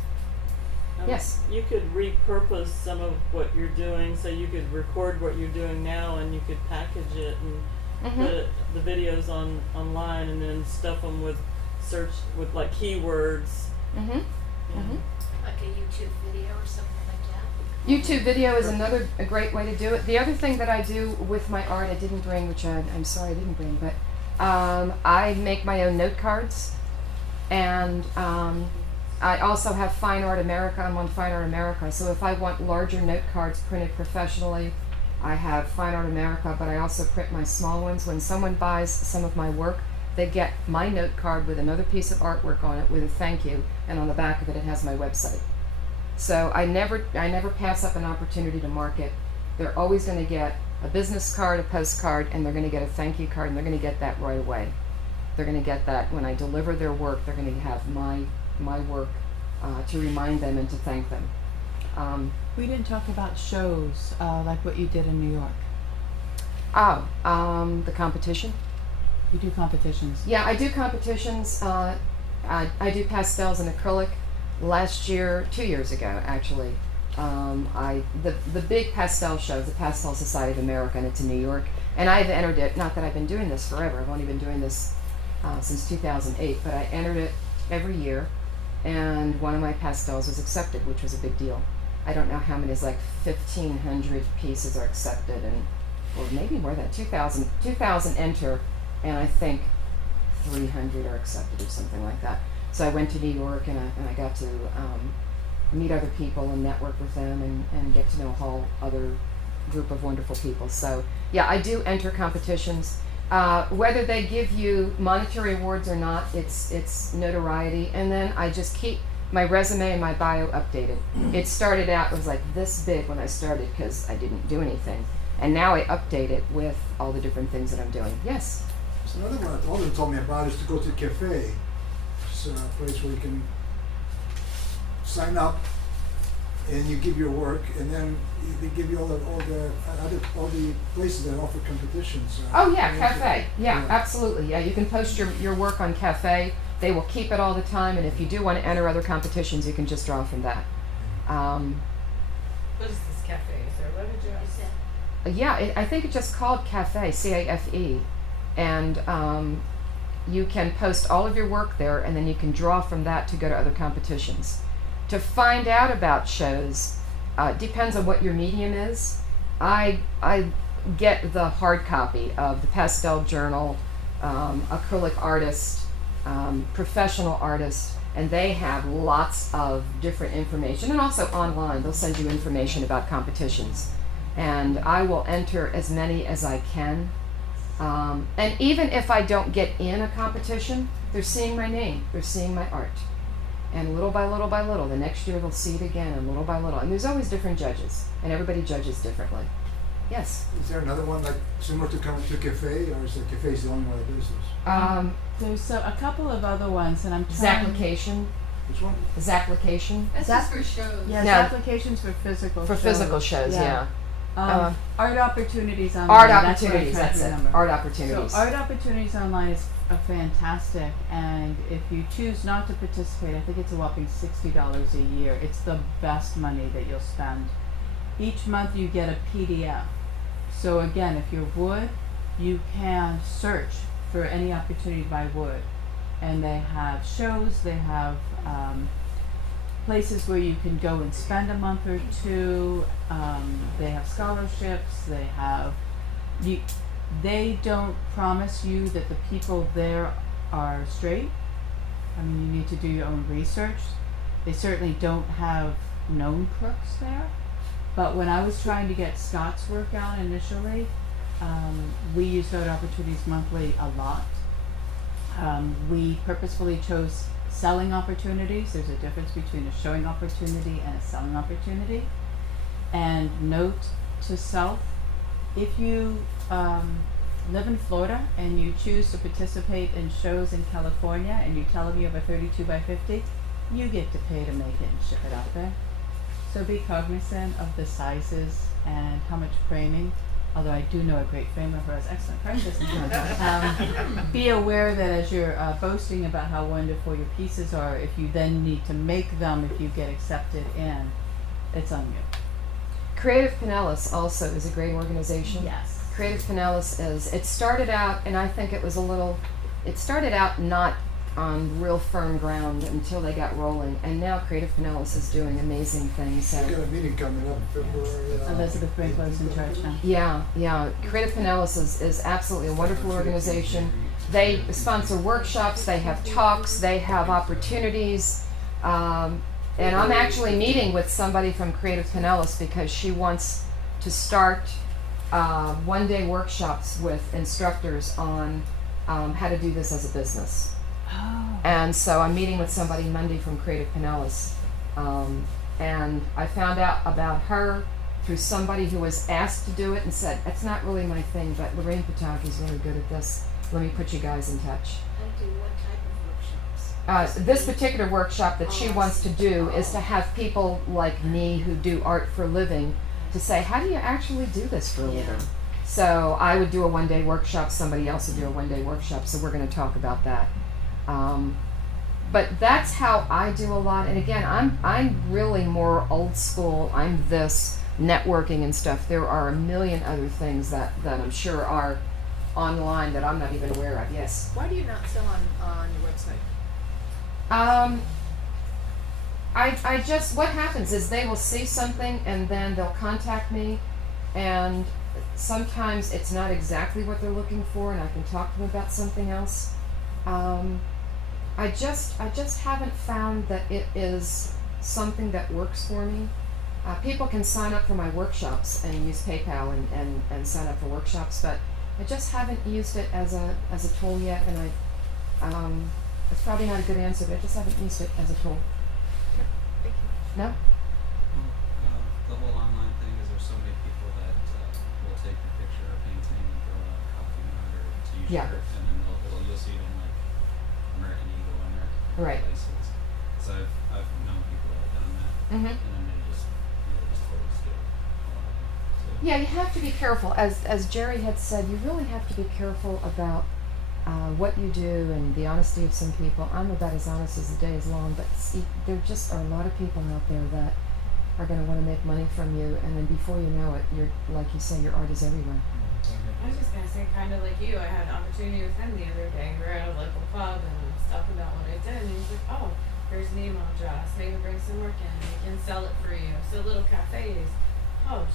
Yes. You could repurpose some of what you're doing, so you could record what you're doing now, and you could package it and Mm-hmm. put the videos online, and then stuff them with search with like keywords. Mm-hmm. you know. Mm-hmm. Like a YouTube video or something like that? YouTube video is a great way to do it. The other thing that I do with my art, I didn't bring, which I'm sorry I didn't bring, but I make my own note cards, and I also have Fine Art America. I'm on Fine Art America, so if I want larger note cards printed professionally, I have Fine Art America, but I also print my small ones. When someone buys some of my work, they get my note card with another piece of artwork on it with a thank you, and on the back of it, it has my website. So I never pass up an opportunity to market. They're always going to get a business card, a postcard, and they're going to get a thank you card, and they're going to get that right away. They're going to get that when I deliver their work. They're going to have my work to remind them and to thank them. We didn't talk about shows like what you did in New York. The competition. You do competitions. Yeah, I do competitions. I do pastels and acrylic. Last year, 2 years ago, actually, the big pastel show, the Pastel Society of America, and it's in New York. And I've entered it. Not that I've been doing this forever. I've only been doing this since 2008. But I entered it every year, and one of my pastels was accepted, which was a big deal. I don't know how many. It's like 1,500 pieces are accepted, or maybe more than 2,000. 2,000 enter, and I think 300 are accepted or something like that. So I went to New York, and I got to meet other people and network with them and get to know a whole other group of wonderful people. So yeah, I do enter competitions. Whether they give you monetary awards or not, it's notoriety. And then I just keep my resume and my bio updated. It started out, it was like this big when I started because I didn't do anything. And now I update it with all the different things that I'm doing. Yes? So another one that Alden told me about is to go to a cafe. It's a place where you can sign up and you give your work, and then they give you all the places that offer competitions. Oh yeah, cafe. Yeah, absolutely. Yeah, you can post your work on cafe. They will keep it all the time, and if you do want to enter other competitions, you can just draw from that. What is this cafe? Is there a web address? Is that Yeah, I think it's just called Cafe, C-A-F-E, and you can post all of your work there, and then you can draw from that to go to other competitions. To find out about shows, depends on what your medium is. I get the hard copy of the Pastel Journal, Acrylic Artist, Professional Artist, and they have lots of different information, and also online they'll send you information about competitions. And I will enter as many as I can. And even if I don't get in a competition, they're seeing my name, they're seeing my art. And little by little by little, the next year they'll see it again, and little by little. And there's always different judges, and everybody judges differently. Yes? Is there another one like similar to coming to a cafe, or is the cafe the only one that does this? There's a couple of other ones, and I'm trying. Zapplication. Which one? Zapplication. That's just for shows. Yeah, No. applications for physical For shows. physical shows, yeah. Art opportunities online. Art that's what I'm opportunities, trying to that's it. remember. Art opportunities. So Art opportunities online is are fantastic, and if you choose not to participate, I think it's a whopping $60 a year. It's the best money that you'll spend. Each month you get a PDF. So again, if you're wood, you can search for any opportunity to buy wood. And they have shows, they have places where you can go and spend a month or two. They have scholarships, they don't promise you that the people there are straight. I mean, you need to do your own research. They certainly don't have known crooks there. But when I was trying to get Scott's work out initially, we used Art Opportunities Monthly a lot. We purposefully chose selling opportunities. There's a difference between a showing opportunity and a selling opportunity. And note to self, if you live in Florida and you choose to participate in shows in California and you tell them you have a 32 by 50, you get to pay to make it and ship it out there. So be cognizant of the sizes and how much framing, although I do know a great framer who has excellent prices. Be aware that as you're boasting about how wonderful your pieces are, if you then need to make them, if you get accepted in, it's on you. Creative Pinellas also is a great organization. Yes. Creative Pinellas it started out, and I think it started out not on real firm ground until they got rolling, and now Creative Pinellas is doing amazing things. So. We got a meeting coming up in February. Oh, those are the sprinklers in church now. Yeah. Creative Pinellas is absolutely a wonderful organization. They sponsor workshops, they have talks, they have opportunities. And I'm actually meeting with somebody from Creative Pinellas because she wants to start one-day workshops with instructors on how to do this as a business. Oh. And so I'm meeting with somebody Monday from Creative Pinellas. And I found out about her through somebody who was asked to do it and said, "It's not really my thing, but Lorraine Potocki is really good at this. Let me put you guys in touch." And do what type of workshops? This particular workshop that she wants to do is to have people like me who do art for a living to say, how do you actually do this for a living? So I would do a one-day workshop, somebody else would do a one-day workshop, so we're going to talk about that. But that's how I do a lot, and again, I'm really more old school. I'm this networking and stuff. There are a million other things that I'm sure are online that I'm not even aware of. Yes. Why do you not sell on your website? I just, what happens is they will see something and then they'll contact me, and sometimes it's not exactly what they're looking for, and I can talk to them about something else. I just haven't found that it is something that works for me. People can sign up for my workshops and use PayPal and sign up for workshops, but I just haven't used it as a tool yet, and it's probably not a good answer, but I just haven't used it as a tool. Thank you. No? The whole online thing is there's so many people that will take your picture or painting and throw a coffee mug or a t-shirt, Yeah. and then you'll see it in like American Eagle and American Right. places. So I've known people that have done that, Mm-hmm. and then they just totally steal a lot of it. So, Yeah, you have to be careful. As Jerry had said, you really have to be careful about what you do and the honesty of some people. I'm about as honest as the day is long, but see, there just are a lot of people out there that are going to want to make money from you, and then before you know it, you're, like you say, your art is everywhere. I was just gonna say, kind of like you, I had an opportunity with him the other day. We were at a local pub and I was talking about what I did, and he was like, "Oh, here's an email address. Maybe bring some work in. We can sell it for you." So little cafes, so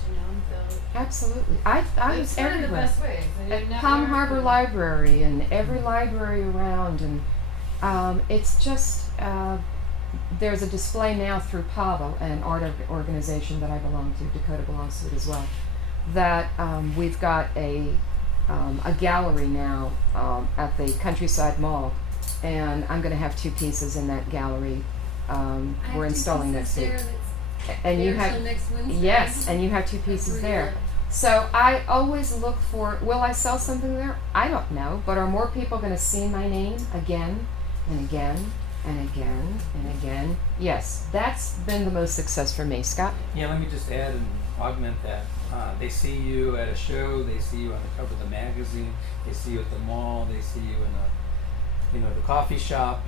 Absolutely. I was it's one of the everywhere. best ways. I At didn't Palm never- Harbor Library and every library around, and it's just there's a display now through PAVO, an art organization that I belong to. Dakota belongs to it as well. That we've got a gallery now at the Countryside Mall, and I'm going to have 2 pieces in that gallery. We're installing next week. And you have next Wednesday. yes, and you have 2 pieces there. So I always look for, will I sell something there? I don't know, but are more people going to see my name again and again and again and again? Yes, that's been the most success for me. Scott? Yeah, let me just add and augment that. They see you at a show, they see you on the cover of the magazine, they see you at the mall, they see you in the coffee shop,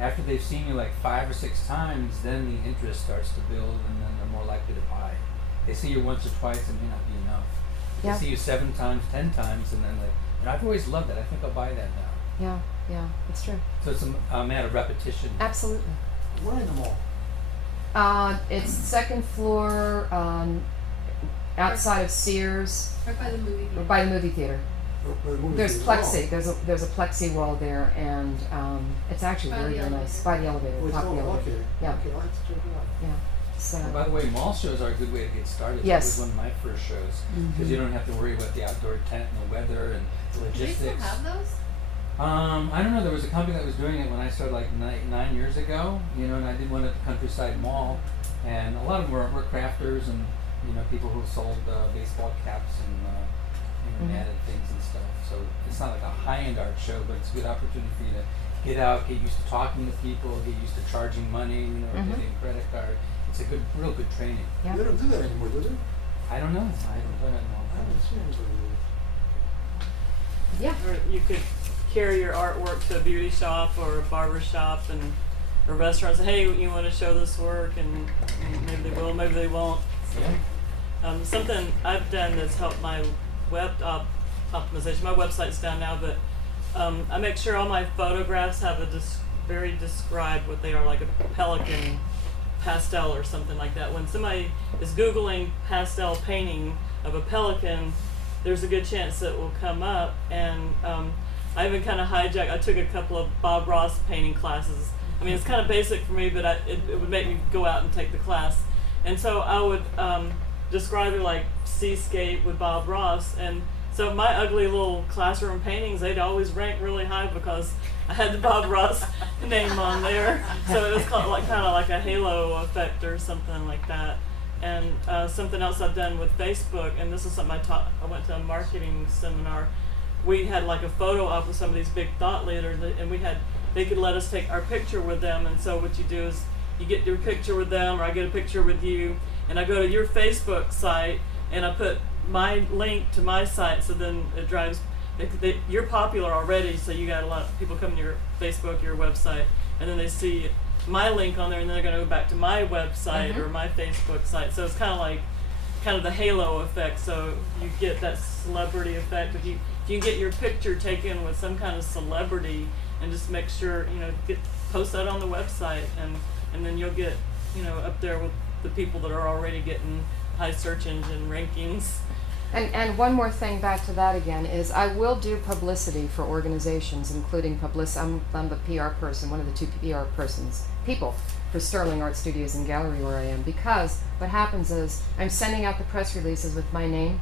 after they've seen you like 5 or 6 times, then the interest starts to build, and then they're more likely to buy. They see you once or twice, it may not be enough. They Yeah. see you 7 times, 10 times, and then I've always loved that. I think I'll buy that now. Yeah, it's true. So it's a matter of repetition. Absolutely. Where in the mall? It's second floor, outside of Sears, Right by the movie or theater. by the movie theater. Where the movie There's theater is. plexi. There's a plexi wall there, and it's actually By very, the very nice. elevator. By the elevator, Oh, it's top of the all- elevator. okay. Yeah. Okay, I'll have to check it out. Yeah. So. And by the way, mall shows are a good way to get started. Yes. That was one of my first shows because you don't have to worry about the outdoor tent and the weather and the Do they logistics. still have those? I don't know. There was a company that was doing it when I started like 9 years ago. And I did one at the Countryside Mall, and a lot of them were crafters and people who sold baseball caps and matted things and stuff. So it's not like a high-end art show, but it's a good opportunity for you to get out, get used to talking to people, get used to charging money, getting a credit card. It's a real good training. Yeah. They don't do that anymore, do they? I don't know. I haven't done it in a long I time. haven't seen anybody do it. Yeah. Or you could carry your artwork to a beauty shop or a barber shop and or restaurant. Say, hey, you want to show this work, and maybe they will, maybe they won't. Yeah. Something I've done that's helped my web optimization. My website's down now, but I make sure all my photographs have a very described what they are, like a pelican pastel or something like that. When somebody is Googling pastel painting of a pelican, there's a good chance that it will come up. And I even kind of hijacked. I took a couple of Bob Ross painting classes. I mean, it's kind of basic for me, but it would make me go out and take the class. And so I would describe it like seascape with Bob Ross. And so my ugly little classroom paintings, they'd always rank really high because I had the Bob Ross name on there. So it was kind of like a halo effect or something like that. And something else I've done with Facebook, and this is something I taught. I went to a marketing seminar. We had like a photo op with some of these big thought leaders, and they could let us take our picture with them. And so what you do is you get your picture with them, or I get a picture with you, and I go to your Facebook site and I put my link to my site. So then it drives. You're popular already, so you got a lot of people coming to your Facebook, your website, and then they see my link on there, and then they're going to go back to my website or my Facebook site. So it's kind of the halo effect. So you get that celebrity effect. If you can get your picture taken with some kind of celebrity, and just make sure post that on the website, and then you'll get up there with the people that are already getting high search engine rankings. And one more thing back to that again is I will do publicity for organizations, including I'm the PR person, one of the 2 PR people for Stirling Art Studios and Gallery where I am, because what happens is I'm sending out the press releases with my name,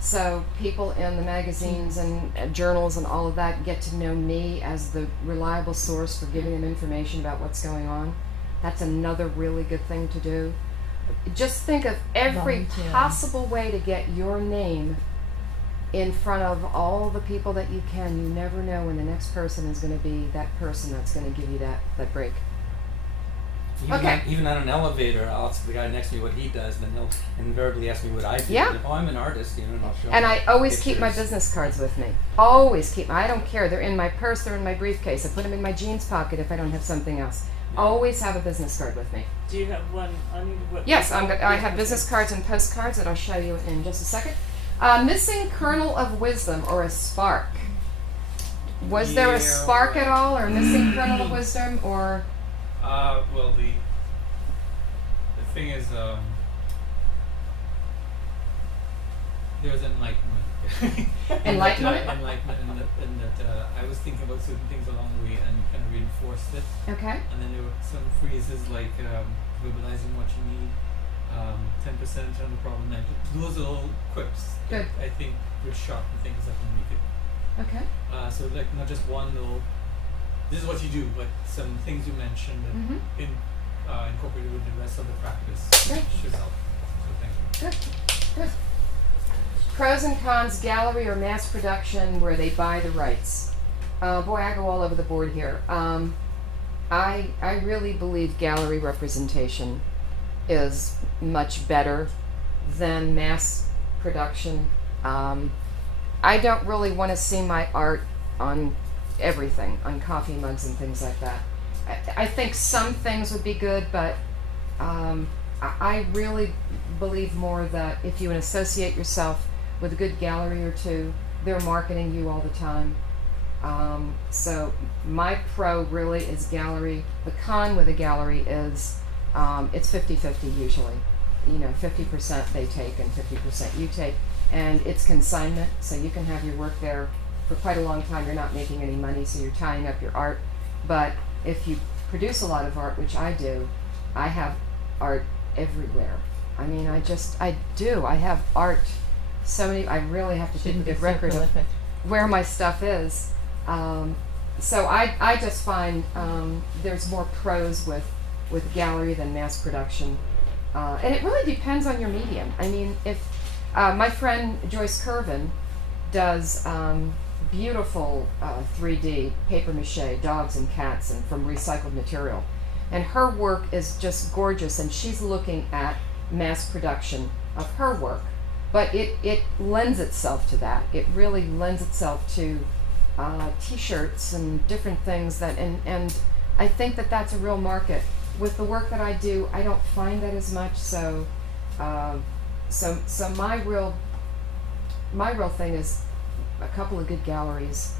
so people in the magazines and journals and all of that get to know me as the reliable source for giving them information about what's going on. That's another really good thing to do. Just think of every possible way to get your name in front of all the people that you can. You never know when the next person is going to be that person that's going to give you that break. Even on an elevator, I'll ask the guy next to me what he does, and then he'll invariably ask me what I do. Yeah. And I'm an artist, and I'll show And him I always keep my pictures. business cards with me. Always keep. I don't care. They're in my purse. They're in my briefcase. I put them in my jeans pocket if I don't have something else. Always have a business card with me. Do you have one? Yes, I have business cards and postcards that I'll show you in just a second. Missing kernel of wisdom or a spark. Was there a spark at all, or a missing kernel of wisdom, or? Well, the thing is, there's enlightenment. Enlightenment? Enlightenment, in that I was thinking about certain things along the way and kind of reinforced it. Okay. And then there were some phrases like verbalizing what you need, 10% on the problem. Those are all quips. Good. I think would sharpen things up and make it. Okay. So like not just one little. This is what you do, but some things you mentioned and incorporated with the rest of the practice should help. So thank you. Good. Good. Pros and cons, gallery or mass production where they buy the rights. Boy, I go all over the board here. I really believe gallery representation is much better than mass production. I don't really want to see my art on everything on coffee mugs and things like that. I think some things would be good, but I really believe more that if you associate yourself with a good gallery or two, they're marketing you all the time. So my pro really is gallery. The con with a gallery is it's 50-50 usually. 50% they take and 50% you take. And it's consignment, so you can have your work there for quite a long time. You're not making any money, so you're tying up your art. But if you produce a lot of art, which I do, I have art everywhere. I mean, I do. I have art. So many. I really have to keep a good record of where my stuff is. So I just find there's more pros with gallery than mass production, and it really depends on your medium. I mean, if my friend Joyce Curvin does beautiful 3D paper mache dogs and cats and from recycled material, and her work is just gorgeous, and she's looking at mass production of her work, but it lends itself to that. It really lends itself to t-shirts and different things and I think that that's a real market. With the work that I do, I don't find that as much, so my real thing is a couple of good galleries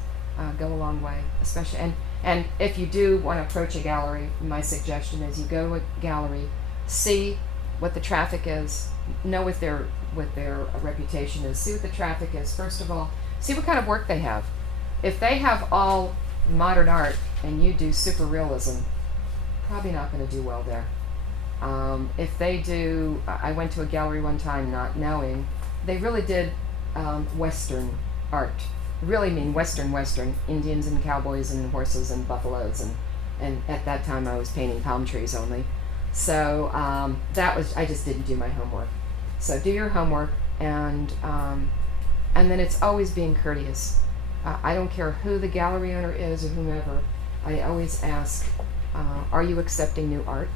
go a long way, especially and if you do want to approach a gallery, my suggestion is you go to a gallery, see what the traffic is, know what their reputation is, see what the traffic is. First of all, see what kind of work they have. If they have all modern art and you do super realism, probably not going to do well there. If they do, I went to a gallery one time not knowing, they really did Western art. Really mean Western, Indians and cowboys and horses and buffaloes, and at that time I was painting palm trees only. So I just didn't do my homework. So do your homework, and then it's always being courteous. I don't care who the gallery owner is or whomever. I always ask, are you accepting new art?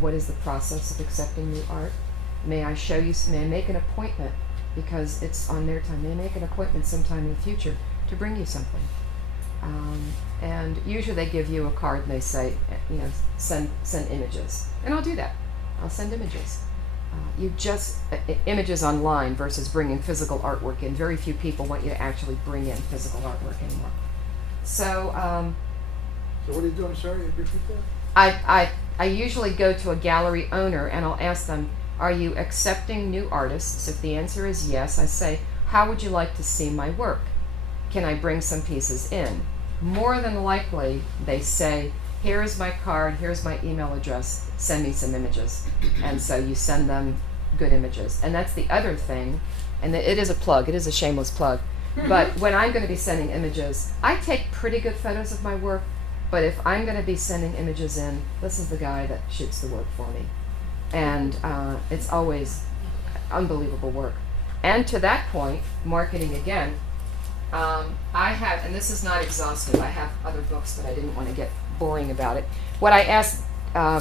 What is the process of accepting new art? May I show you, may I make an appointment, because it's on their time. May I make an appointment sometime in the future to bring you something? And usually they give you a card and they say, send images. And I'll do that. I'll send images. Images online versus bringing physical artwork in. Very few people want you to actually bring in physical artwork anymore. So what do you do? I'm sorry, repeat that? I usually go to a gallery owner and I'll ask them, are you accepting new artists? If the answer is yes, I say, how would you like to see my work? Can I bring some pieces in? More than likely, they say, here's my card, here's my email address, send me some images. And so you send them good images. And that's the other thing, and it is a plug, it is a shameless plug, but when I'm going to be sending images, I take pretty good photos of my work, but if I'm going to be sending images in, this is the guy that shoots the work for me. And it's always unbelievable work. And to that point, marketing again, I have, and this is not exhaustive, I have other books, but I didn't want to get boring about it. What I asked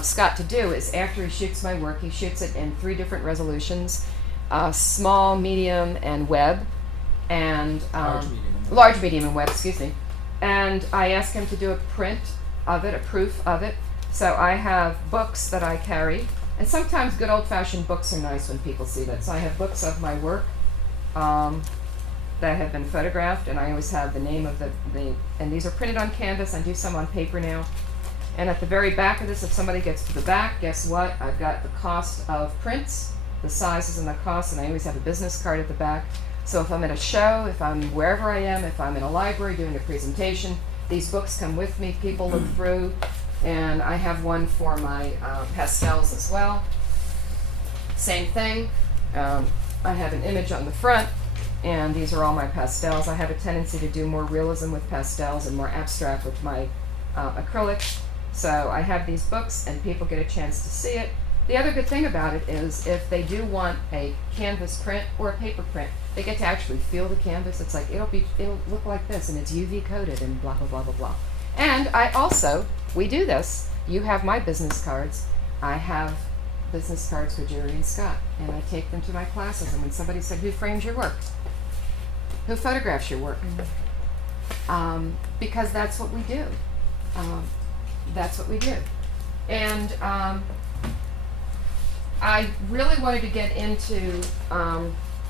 Scott to do is after he shoots my work, he shoots it in 3 different resolutions, small, medium, and web, and large, medium, and web, excuse me. And I asked him to do a print of it, a proof of it. So I have books that I carry, and sometimes good old-fashioned books are nice when people see that. So I have books of my work that have been photographed, and I always have the name of and these are printed on canvas. I do some on paper now. And at the very back of this, if somebody gets to the back, guess what? I've got the cost of prints, the sizes and the cost, and I always have a business card at the back. So if I'm at a show, if I'm wherever I am, if I'm in a library doing a presentation, these books come with me, people look through, and I have one for my pastels as well. Same thing. I have an image on the front, and these are all my pastels. I have a tendency to do more realism with pastels and more abstract with my acrylic. So I have these books, and people get a chance to see it. The other good thing about it is if they do want a canvas print or a paper print, they get to actually feel the canvas. It's like, it'll look like this, and it's UV coated and blah, blah, blah, blah, blah. And I also, we do this, you have my business cards. I have business cards for Jerry and Scott, and I take them to my classes, and when somebody said, who frames your work? Who photographs your work? because that's what we do. That's what we do. And I really wanted to get into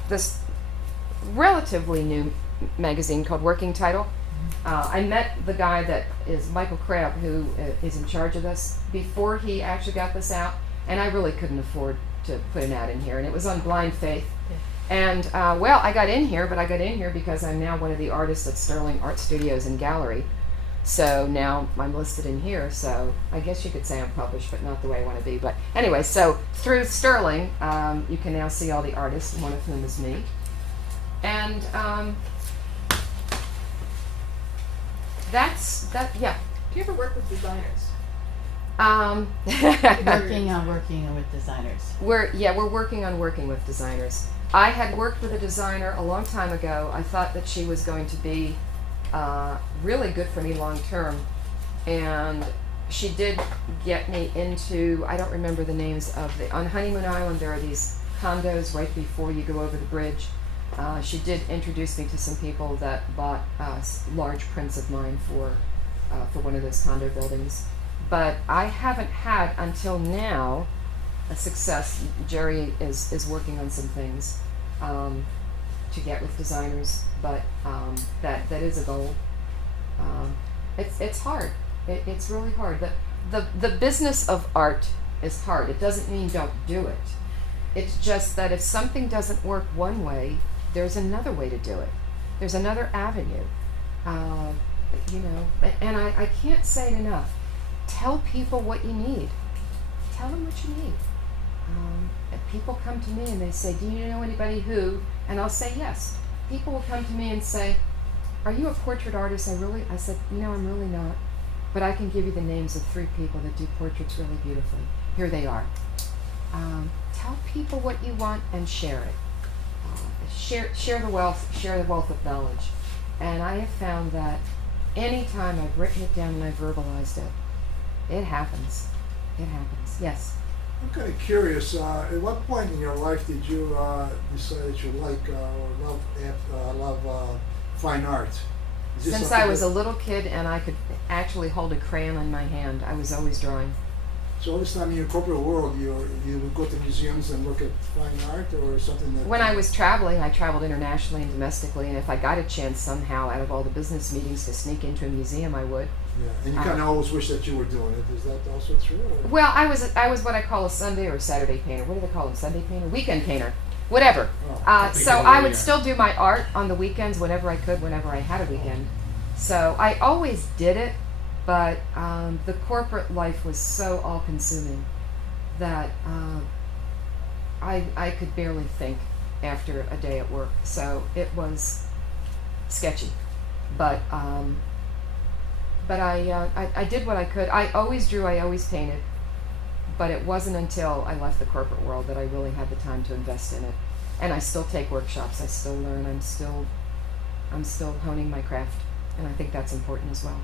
this relatively new magazine called Working Title. I met the guy that is Michael Crabb, who is in charge of this, before he actually got this out, and I really couldn't afford to put an ad in here, and it was on blind faith. And well, I got in here, but I got in here because I'm now one of the artists at Stirling Art Studios and Gallery. So now I'm listed in here, so I guess you could say I'm published, but not the way I want to be. But anyway, so through Stirling, you can now see all the artists, and one of them is me. And yeah. Do you ever work with designers? Working with designers. We're working on working with designers. I had worked with a designer a long time ago. I thought that she was going to be really good for me long term, and she did get me into, I don't remember the names of on Honeymoon Island there are these condos right before you go over the bridge. She did introduce me to some people that bought large prints of mine for one of those condo buildings. But I haven't had until now a success. Jerry is working on some things to get with designers, but that is a goal. It's hard. It's really hard. The business of art is hard. It doesn't mean don't do it. It's just that if something doesn't work one way, there's another way to do it. There's another avenue. And I can't say it enough. Tell people what you need. Tell them what you need. If people come to me and they say, do you know anybody who? And I'll say yes. People will come to me and say, are you a portrait artist? I said, no, I'm really not. But I can give you the names of 3 people that do portraits really beautifully. Here they are. Tell people what you want and share it. Share the wealth of knowledge. And I have found that anytime I've written it down and I've verbalized it, it happens. It happens. Yes. I'm kind of curious. At what point in your life did you decide that you like or love fine art? Is this Since something I was that- a little kid and I could actually hold a crayon in my hand, I was always drawing. So all this time in your corporate world, you would go to museums and look at fine art, or something that. When I was traveling, I traveled internationally and domestically, and if I got a chance somehow out of all the business meetings to sneak into a museum, I would. Yeah, and you kind of always wish that you were doing it. Is that also true? Or? Well, I was what I call a Sunday or Saturday painter. What do they call them? Sunday painter? Weekend painter? Whatever. Oh. So I would still do my art on the weekends whenever I could, whenever I had a weekend. So I always did it, but the corporate life was so all-consuming that I could barely think after a day at work. So it was sketchy, but I did what I could. I always drew, I always painted, but it wasn't until I left the corporate world that I really had the time to invest in it. And I still take workshops, I still learn, I'm still honing my craft, and I think that's important as well.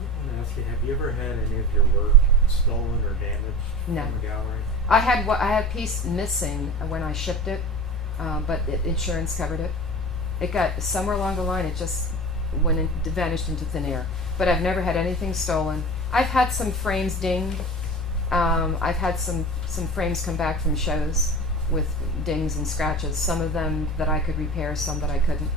I want to ask you, have you ever had any of your work stolen or damaged No. from the gallery? I had a piece missing when I shipped it, but insurance covered it. It got somewhere along the line, it just vanished into thin air. But I've never had anything stolen. I've had some frames dinged. I've had some frames come back from shows with dings and scratches. Some of them that I could repair, some that I couldn't.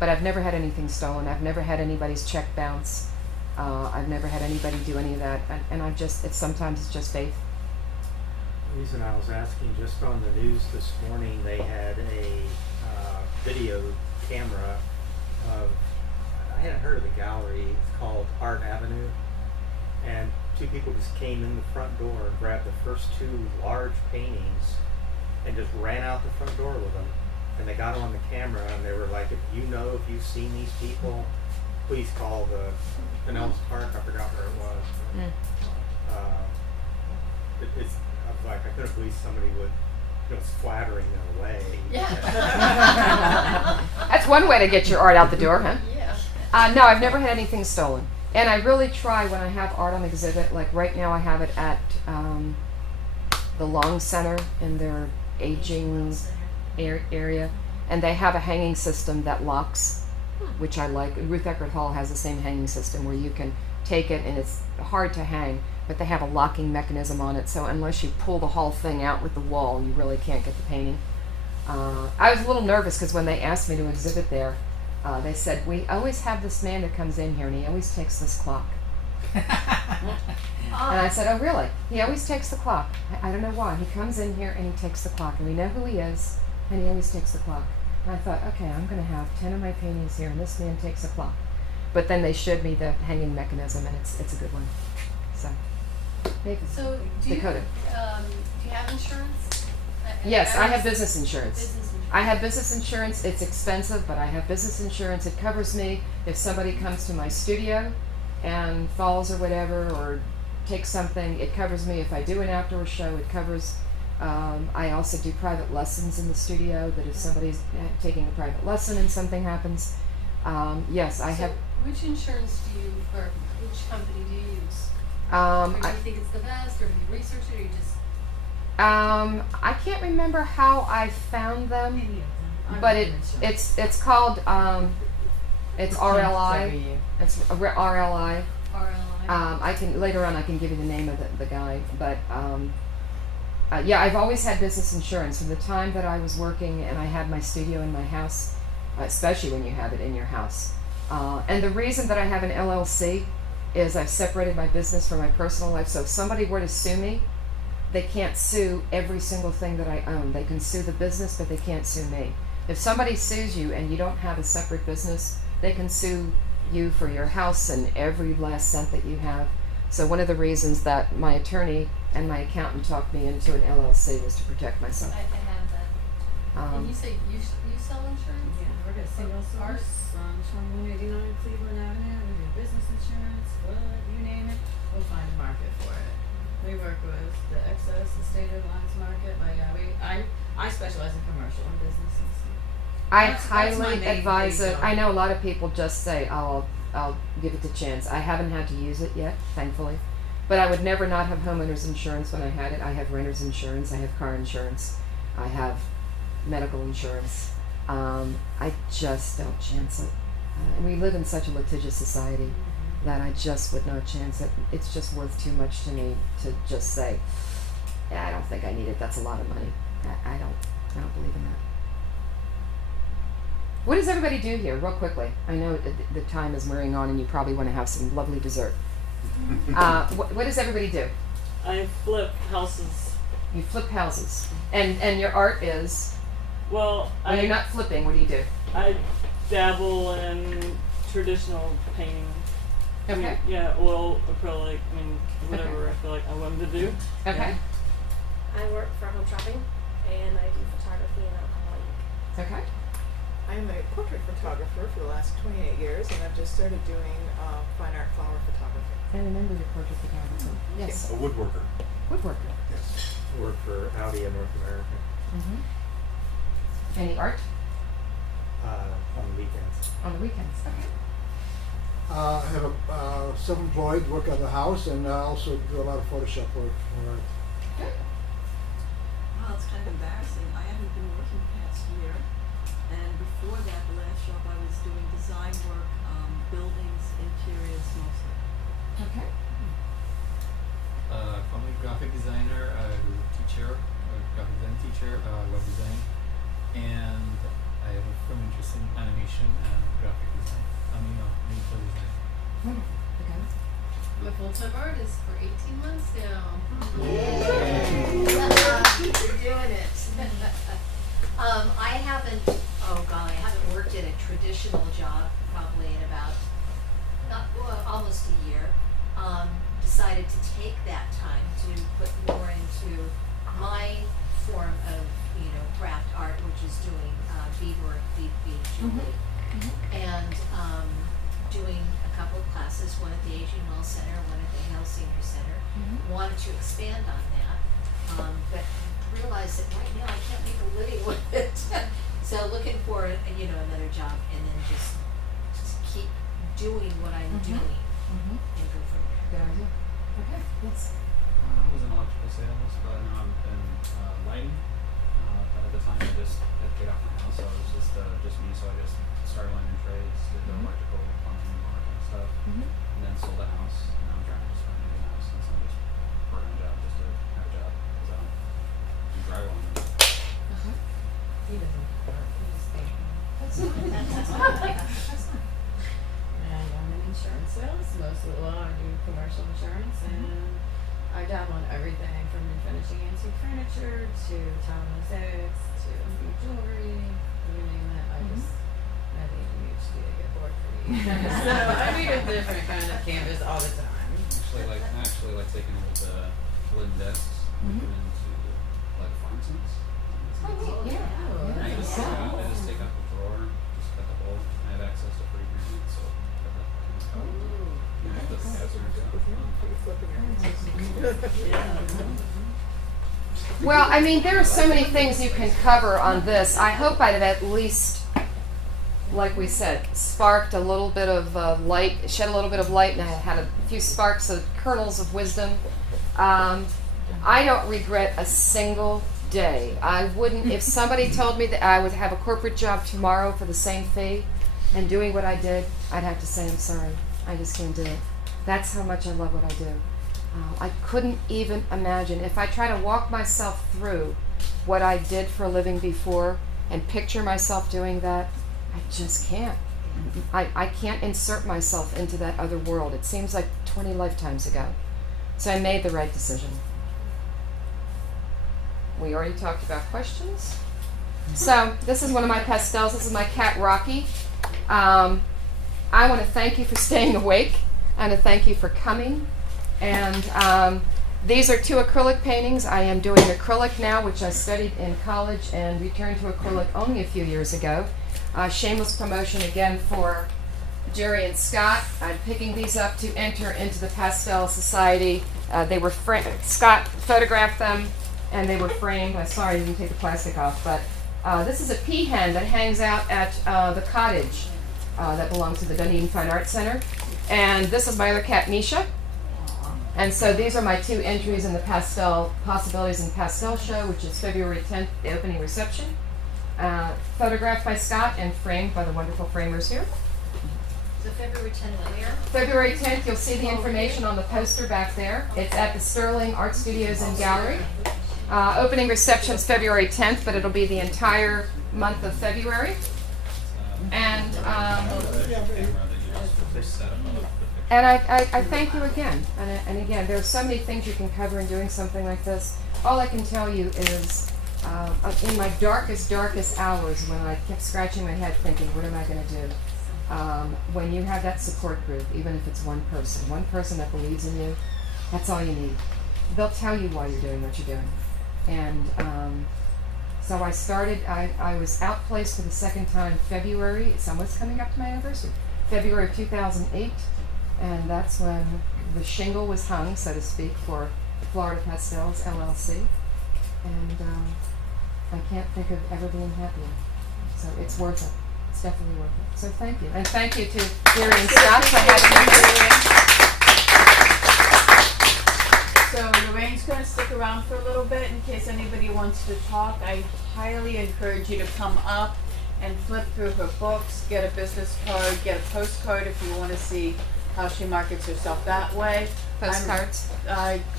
But I've never had anything stolen. I've never had anybody's check bounce. I've never had anybody do any of that. And sometimes it's just faith. The reason I was asking, just on the news this morning, they had a video camera of, I hadn't heard of the gallery, it's called Art Avenue, and 2 people just came in the front door and grabbed the first 2 large paintings and just ran out the front door with them. And they got them on the camera and they were like, if you've seen these people, please call the Pinellas Park, I forgot where it was. I was like, I couldn't believe somebody would, it's flattering in a way. Yeah. That's one way to get your art out the door, huh? Yeah. No, I've never had anything stolen. And I really try when I have art on exhibit, like right now I have it at the Long Center in their aging area, and they have a hanging system that locks which I like. Ruth Eckerd Hall has the same hanging system where you can take it and it's hard to hang, but they have a locking mechanism on it, so unless you pull the whole thing out with the wall, you really can't get the painting. I was a little nervous because when they asked me to exhibit there, they said, we always have this man that comes in here and he always takes this clock. And I said, oh really? He always takes the clock. I don't know why. He comes in here and he takes the clock, and we know who he is, and he always takes the clock. And I thought, okay, I'm going to have 10 of my paintings here, and this man takes a clock. But then they showed me the hanging mechanism, and it's a good one. So, Nathan, So do you Dakota. have insurance? Yes, I have business insurance. Business insurance. I have business insurance. It's expensive, but I have business insurance. It covers me if somebody comes to my studio and falls or whatever, or takes something. It covers me if I do an outdoor show. It covers. I also do private lessons in the studio. That if somebody's taking a private lesson and something happens, yes, I have. Which insurance do you, or which company do you use? Or do you I think it's the best, or have you researched it, or you just? I can't remember how I found them, but it's called it's RLI. It's RLI. RLI. I can later on I can give you the name of the guy, but yeah, I've always had business insurance from the time that I was working and I had my studio in my house, especially when you have it in your house. And the reason that I have an LLC is I've separated my business from my personal life. So if somebody were to sue me, they can't sue every single thing that I own. They can sue the business, but they can't sue me. If somebody sues you and you don't have a separate business, they can sue you for your house and every last cent that you have. So one of the reasons that my attorney and my accountant talked me into an LLC was to protect myself. I have that. And you say you sell insurance? Yeah, we're at single source on 2189 Cleveland Avenue. We do business insurance, flood, you name it. We'll find a market for it. We work with the excess and stated lines market, but yeah, I specialize in commercial and businesses. I That's my highly main advise thing, it. so. I know a lot of people just say, oh, I'll give it a chance. I haven't had to use it yet, thankfully. But I would never not have homeowners insurance when I had it. I have renter's insurance. I have car insurance. I have medical insurance. I just don't chance it. We live in such a litigious society that I just would not chance it. It's just worth too much to me to just say, yeah, I don't think I need it. That's a lot of money. I don't believe in that. What does everybody do here, real quickly? I know the time is wearing on and you probably want to have some lovely dessert. What does everybody do? I flip houses. You flip houses. And your art is? Well, When you're not flipping, what do you do? I dabble in traditional painting. Okay. Yeah, oil, acrylic, whatever I feel like I want to do. Okay. I work for Home Shopping, and I do photography and alcohol. Okay. I'm a portrait photographer for the last 28 years, and I've just started doing fine art flower photography. I remember your portrait photography. Yes. A woodworker. Woodworker. Yes. Work for Audi in North America Any art? On weekends. On the weekends. Okay. I have a self-employed, work at the house, and I also do a lot of Photoshop work. Good. Well, it's kind of embarrassing. I haven't been working past year, and before that, the last job I was doing design work, buildings, interiors mostly. Okay. I'm a graphic designer, teacher, graphic design teacher, web design, and I have a firm interest in animation and graphic design. Digital design. Wonderful. Okay. I'm a full-time artist for 18 months now. Yay. You're doing it. I haven't worked at a traditional job probably in about almost a year. Decided to take that time to put more into my form of, craft art, which is doing beadwork, bead jewelry, and doing a couple of classes, one at the Aging Well Center, one at the Hale Senior Center. Wanted to expand on that, but realized that right now I can't make a living with it. So looking for another job, and then just keep doing what I'm doing and go from there. Good idea. Okay. Yes. I was in electrical sales, but now I'm in lighting. But at the time I just had to get out my house, so it was just me. So I just started learning trades, did the electrical, plumbing, all that kind of stuff, and then sold the house. And now I'm trying to just find a new house, and so I'm just working a job just to have a job because I don't do drywall anymore. He doesn't work. He just thinks. And I'm in insurance sales. I do commercial insurance, and I dabble in everything from refinishing antique furniture to tile mosaics to jewelry. You name it. I need ADHD to get bored pretty. So I need a different kind of canvas all the time. I actually like taking old wooden desks and put them into like farm sense. I just take out the drawer, just cut the hole. I have access to free granite, so cut that out. And I put the Well, I mean, there are so many things you can cover on this. I hope I've at least, like we said, sparked a little bit of light, shed a little bit of light, and I had a few sparks of kernels of wisdom. I don't regret a single day. I wouldn't, if somebody told me that I would have a corporate job tomorrow for the same fee and doing what I did, I'd have to say, I'm sorry, I just can't do it. That's how much I love what I do. I couldn't even imagine. If I try to walk myself through what I did for a living before and picture myself doing that, I just can't. I can't insert myself into that other world. It seems like 20 lifetimes ago. So I made the right decision. We already talked about questions. So this is one of my pastels. This is my cat Rocky. I want to thank you for staying awake. I want to thank you for coming. And these are 2 acrylic paintings. I am doing acrylic now, which I studied in college and returned to acrylic only a few years ago. Shameless promotion again for Jerry and Scott. I'm picking these up to enter into the Pastel Society. They were Scott photographed them, and they were framed. I'm sorry I didn't take the plastic off, but this is a peahen that hangs out at the cottage that belongs to the Dunedin Fine Art Center. And this is my other cat, Misha. And so these are my 2 entries in the Pastel Possibilities in Pastel show, which is February 10th, the opening reception. Photographed by Scott and framed by the wonderful framers here. So February 10th where? February 10th, you'll see the information on the poster back there. It's at the Stirling Art Studios Gallery. Opening reception's February 10th, but it'll be the entire month of February. And I thank you again. And again, there are so many things you can cover in doing something like this. All I can tell you is, in my darkest hours, when I kept scratching my head thinking, what am I going to do? When you have that support group, even if it's one person that believes in you, that's all you need. They'll tell you why you're doing what you're doing. And so I started, I was outplaced for the second time February, it's almost coming up to my anniversary, February of 2008, and that's when the shingle was hung, so to speak, for Florida Pastels LLC, and I can't think of ever being happier. So it's worth it. It's definitely worth it. So thank you. And thank you to Gary and Scott for having me. So Lorraine's going to stick around for a little bit in case anybody wants to talk. I highly encourage you to come up and flip through her books, get a business card, get a postcard if you want to see how she markets herself that way. Postcards.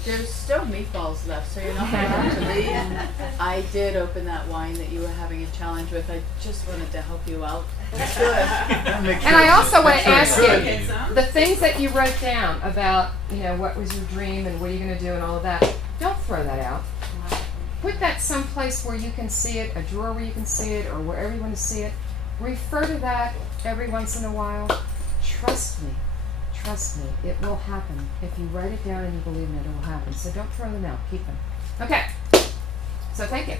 There's still meatballs left, so you're not going to have to leave. I did open that wine that you were having a challenge with. I just wanted to help you out. It's good. And I also want to ask you, the things that you wrote down about, what was your dream and what are you going to do and all of that, don't throw that out. Put that someplace where you can see it, a drawer where you can see it, or wherever you want to see it. Refer to that every once in a while. Trust me, it will happen. If you write it down and you believe in it, it will happen. So don't throw them out, keep them. Okay, so thank you.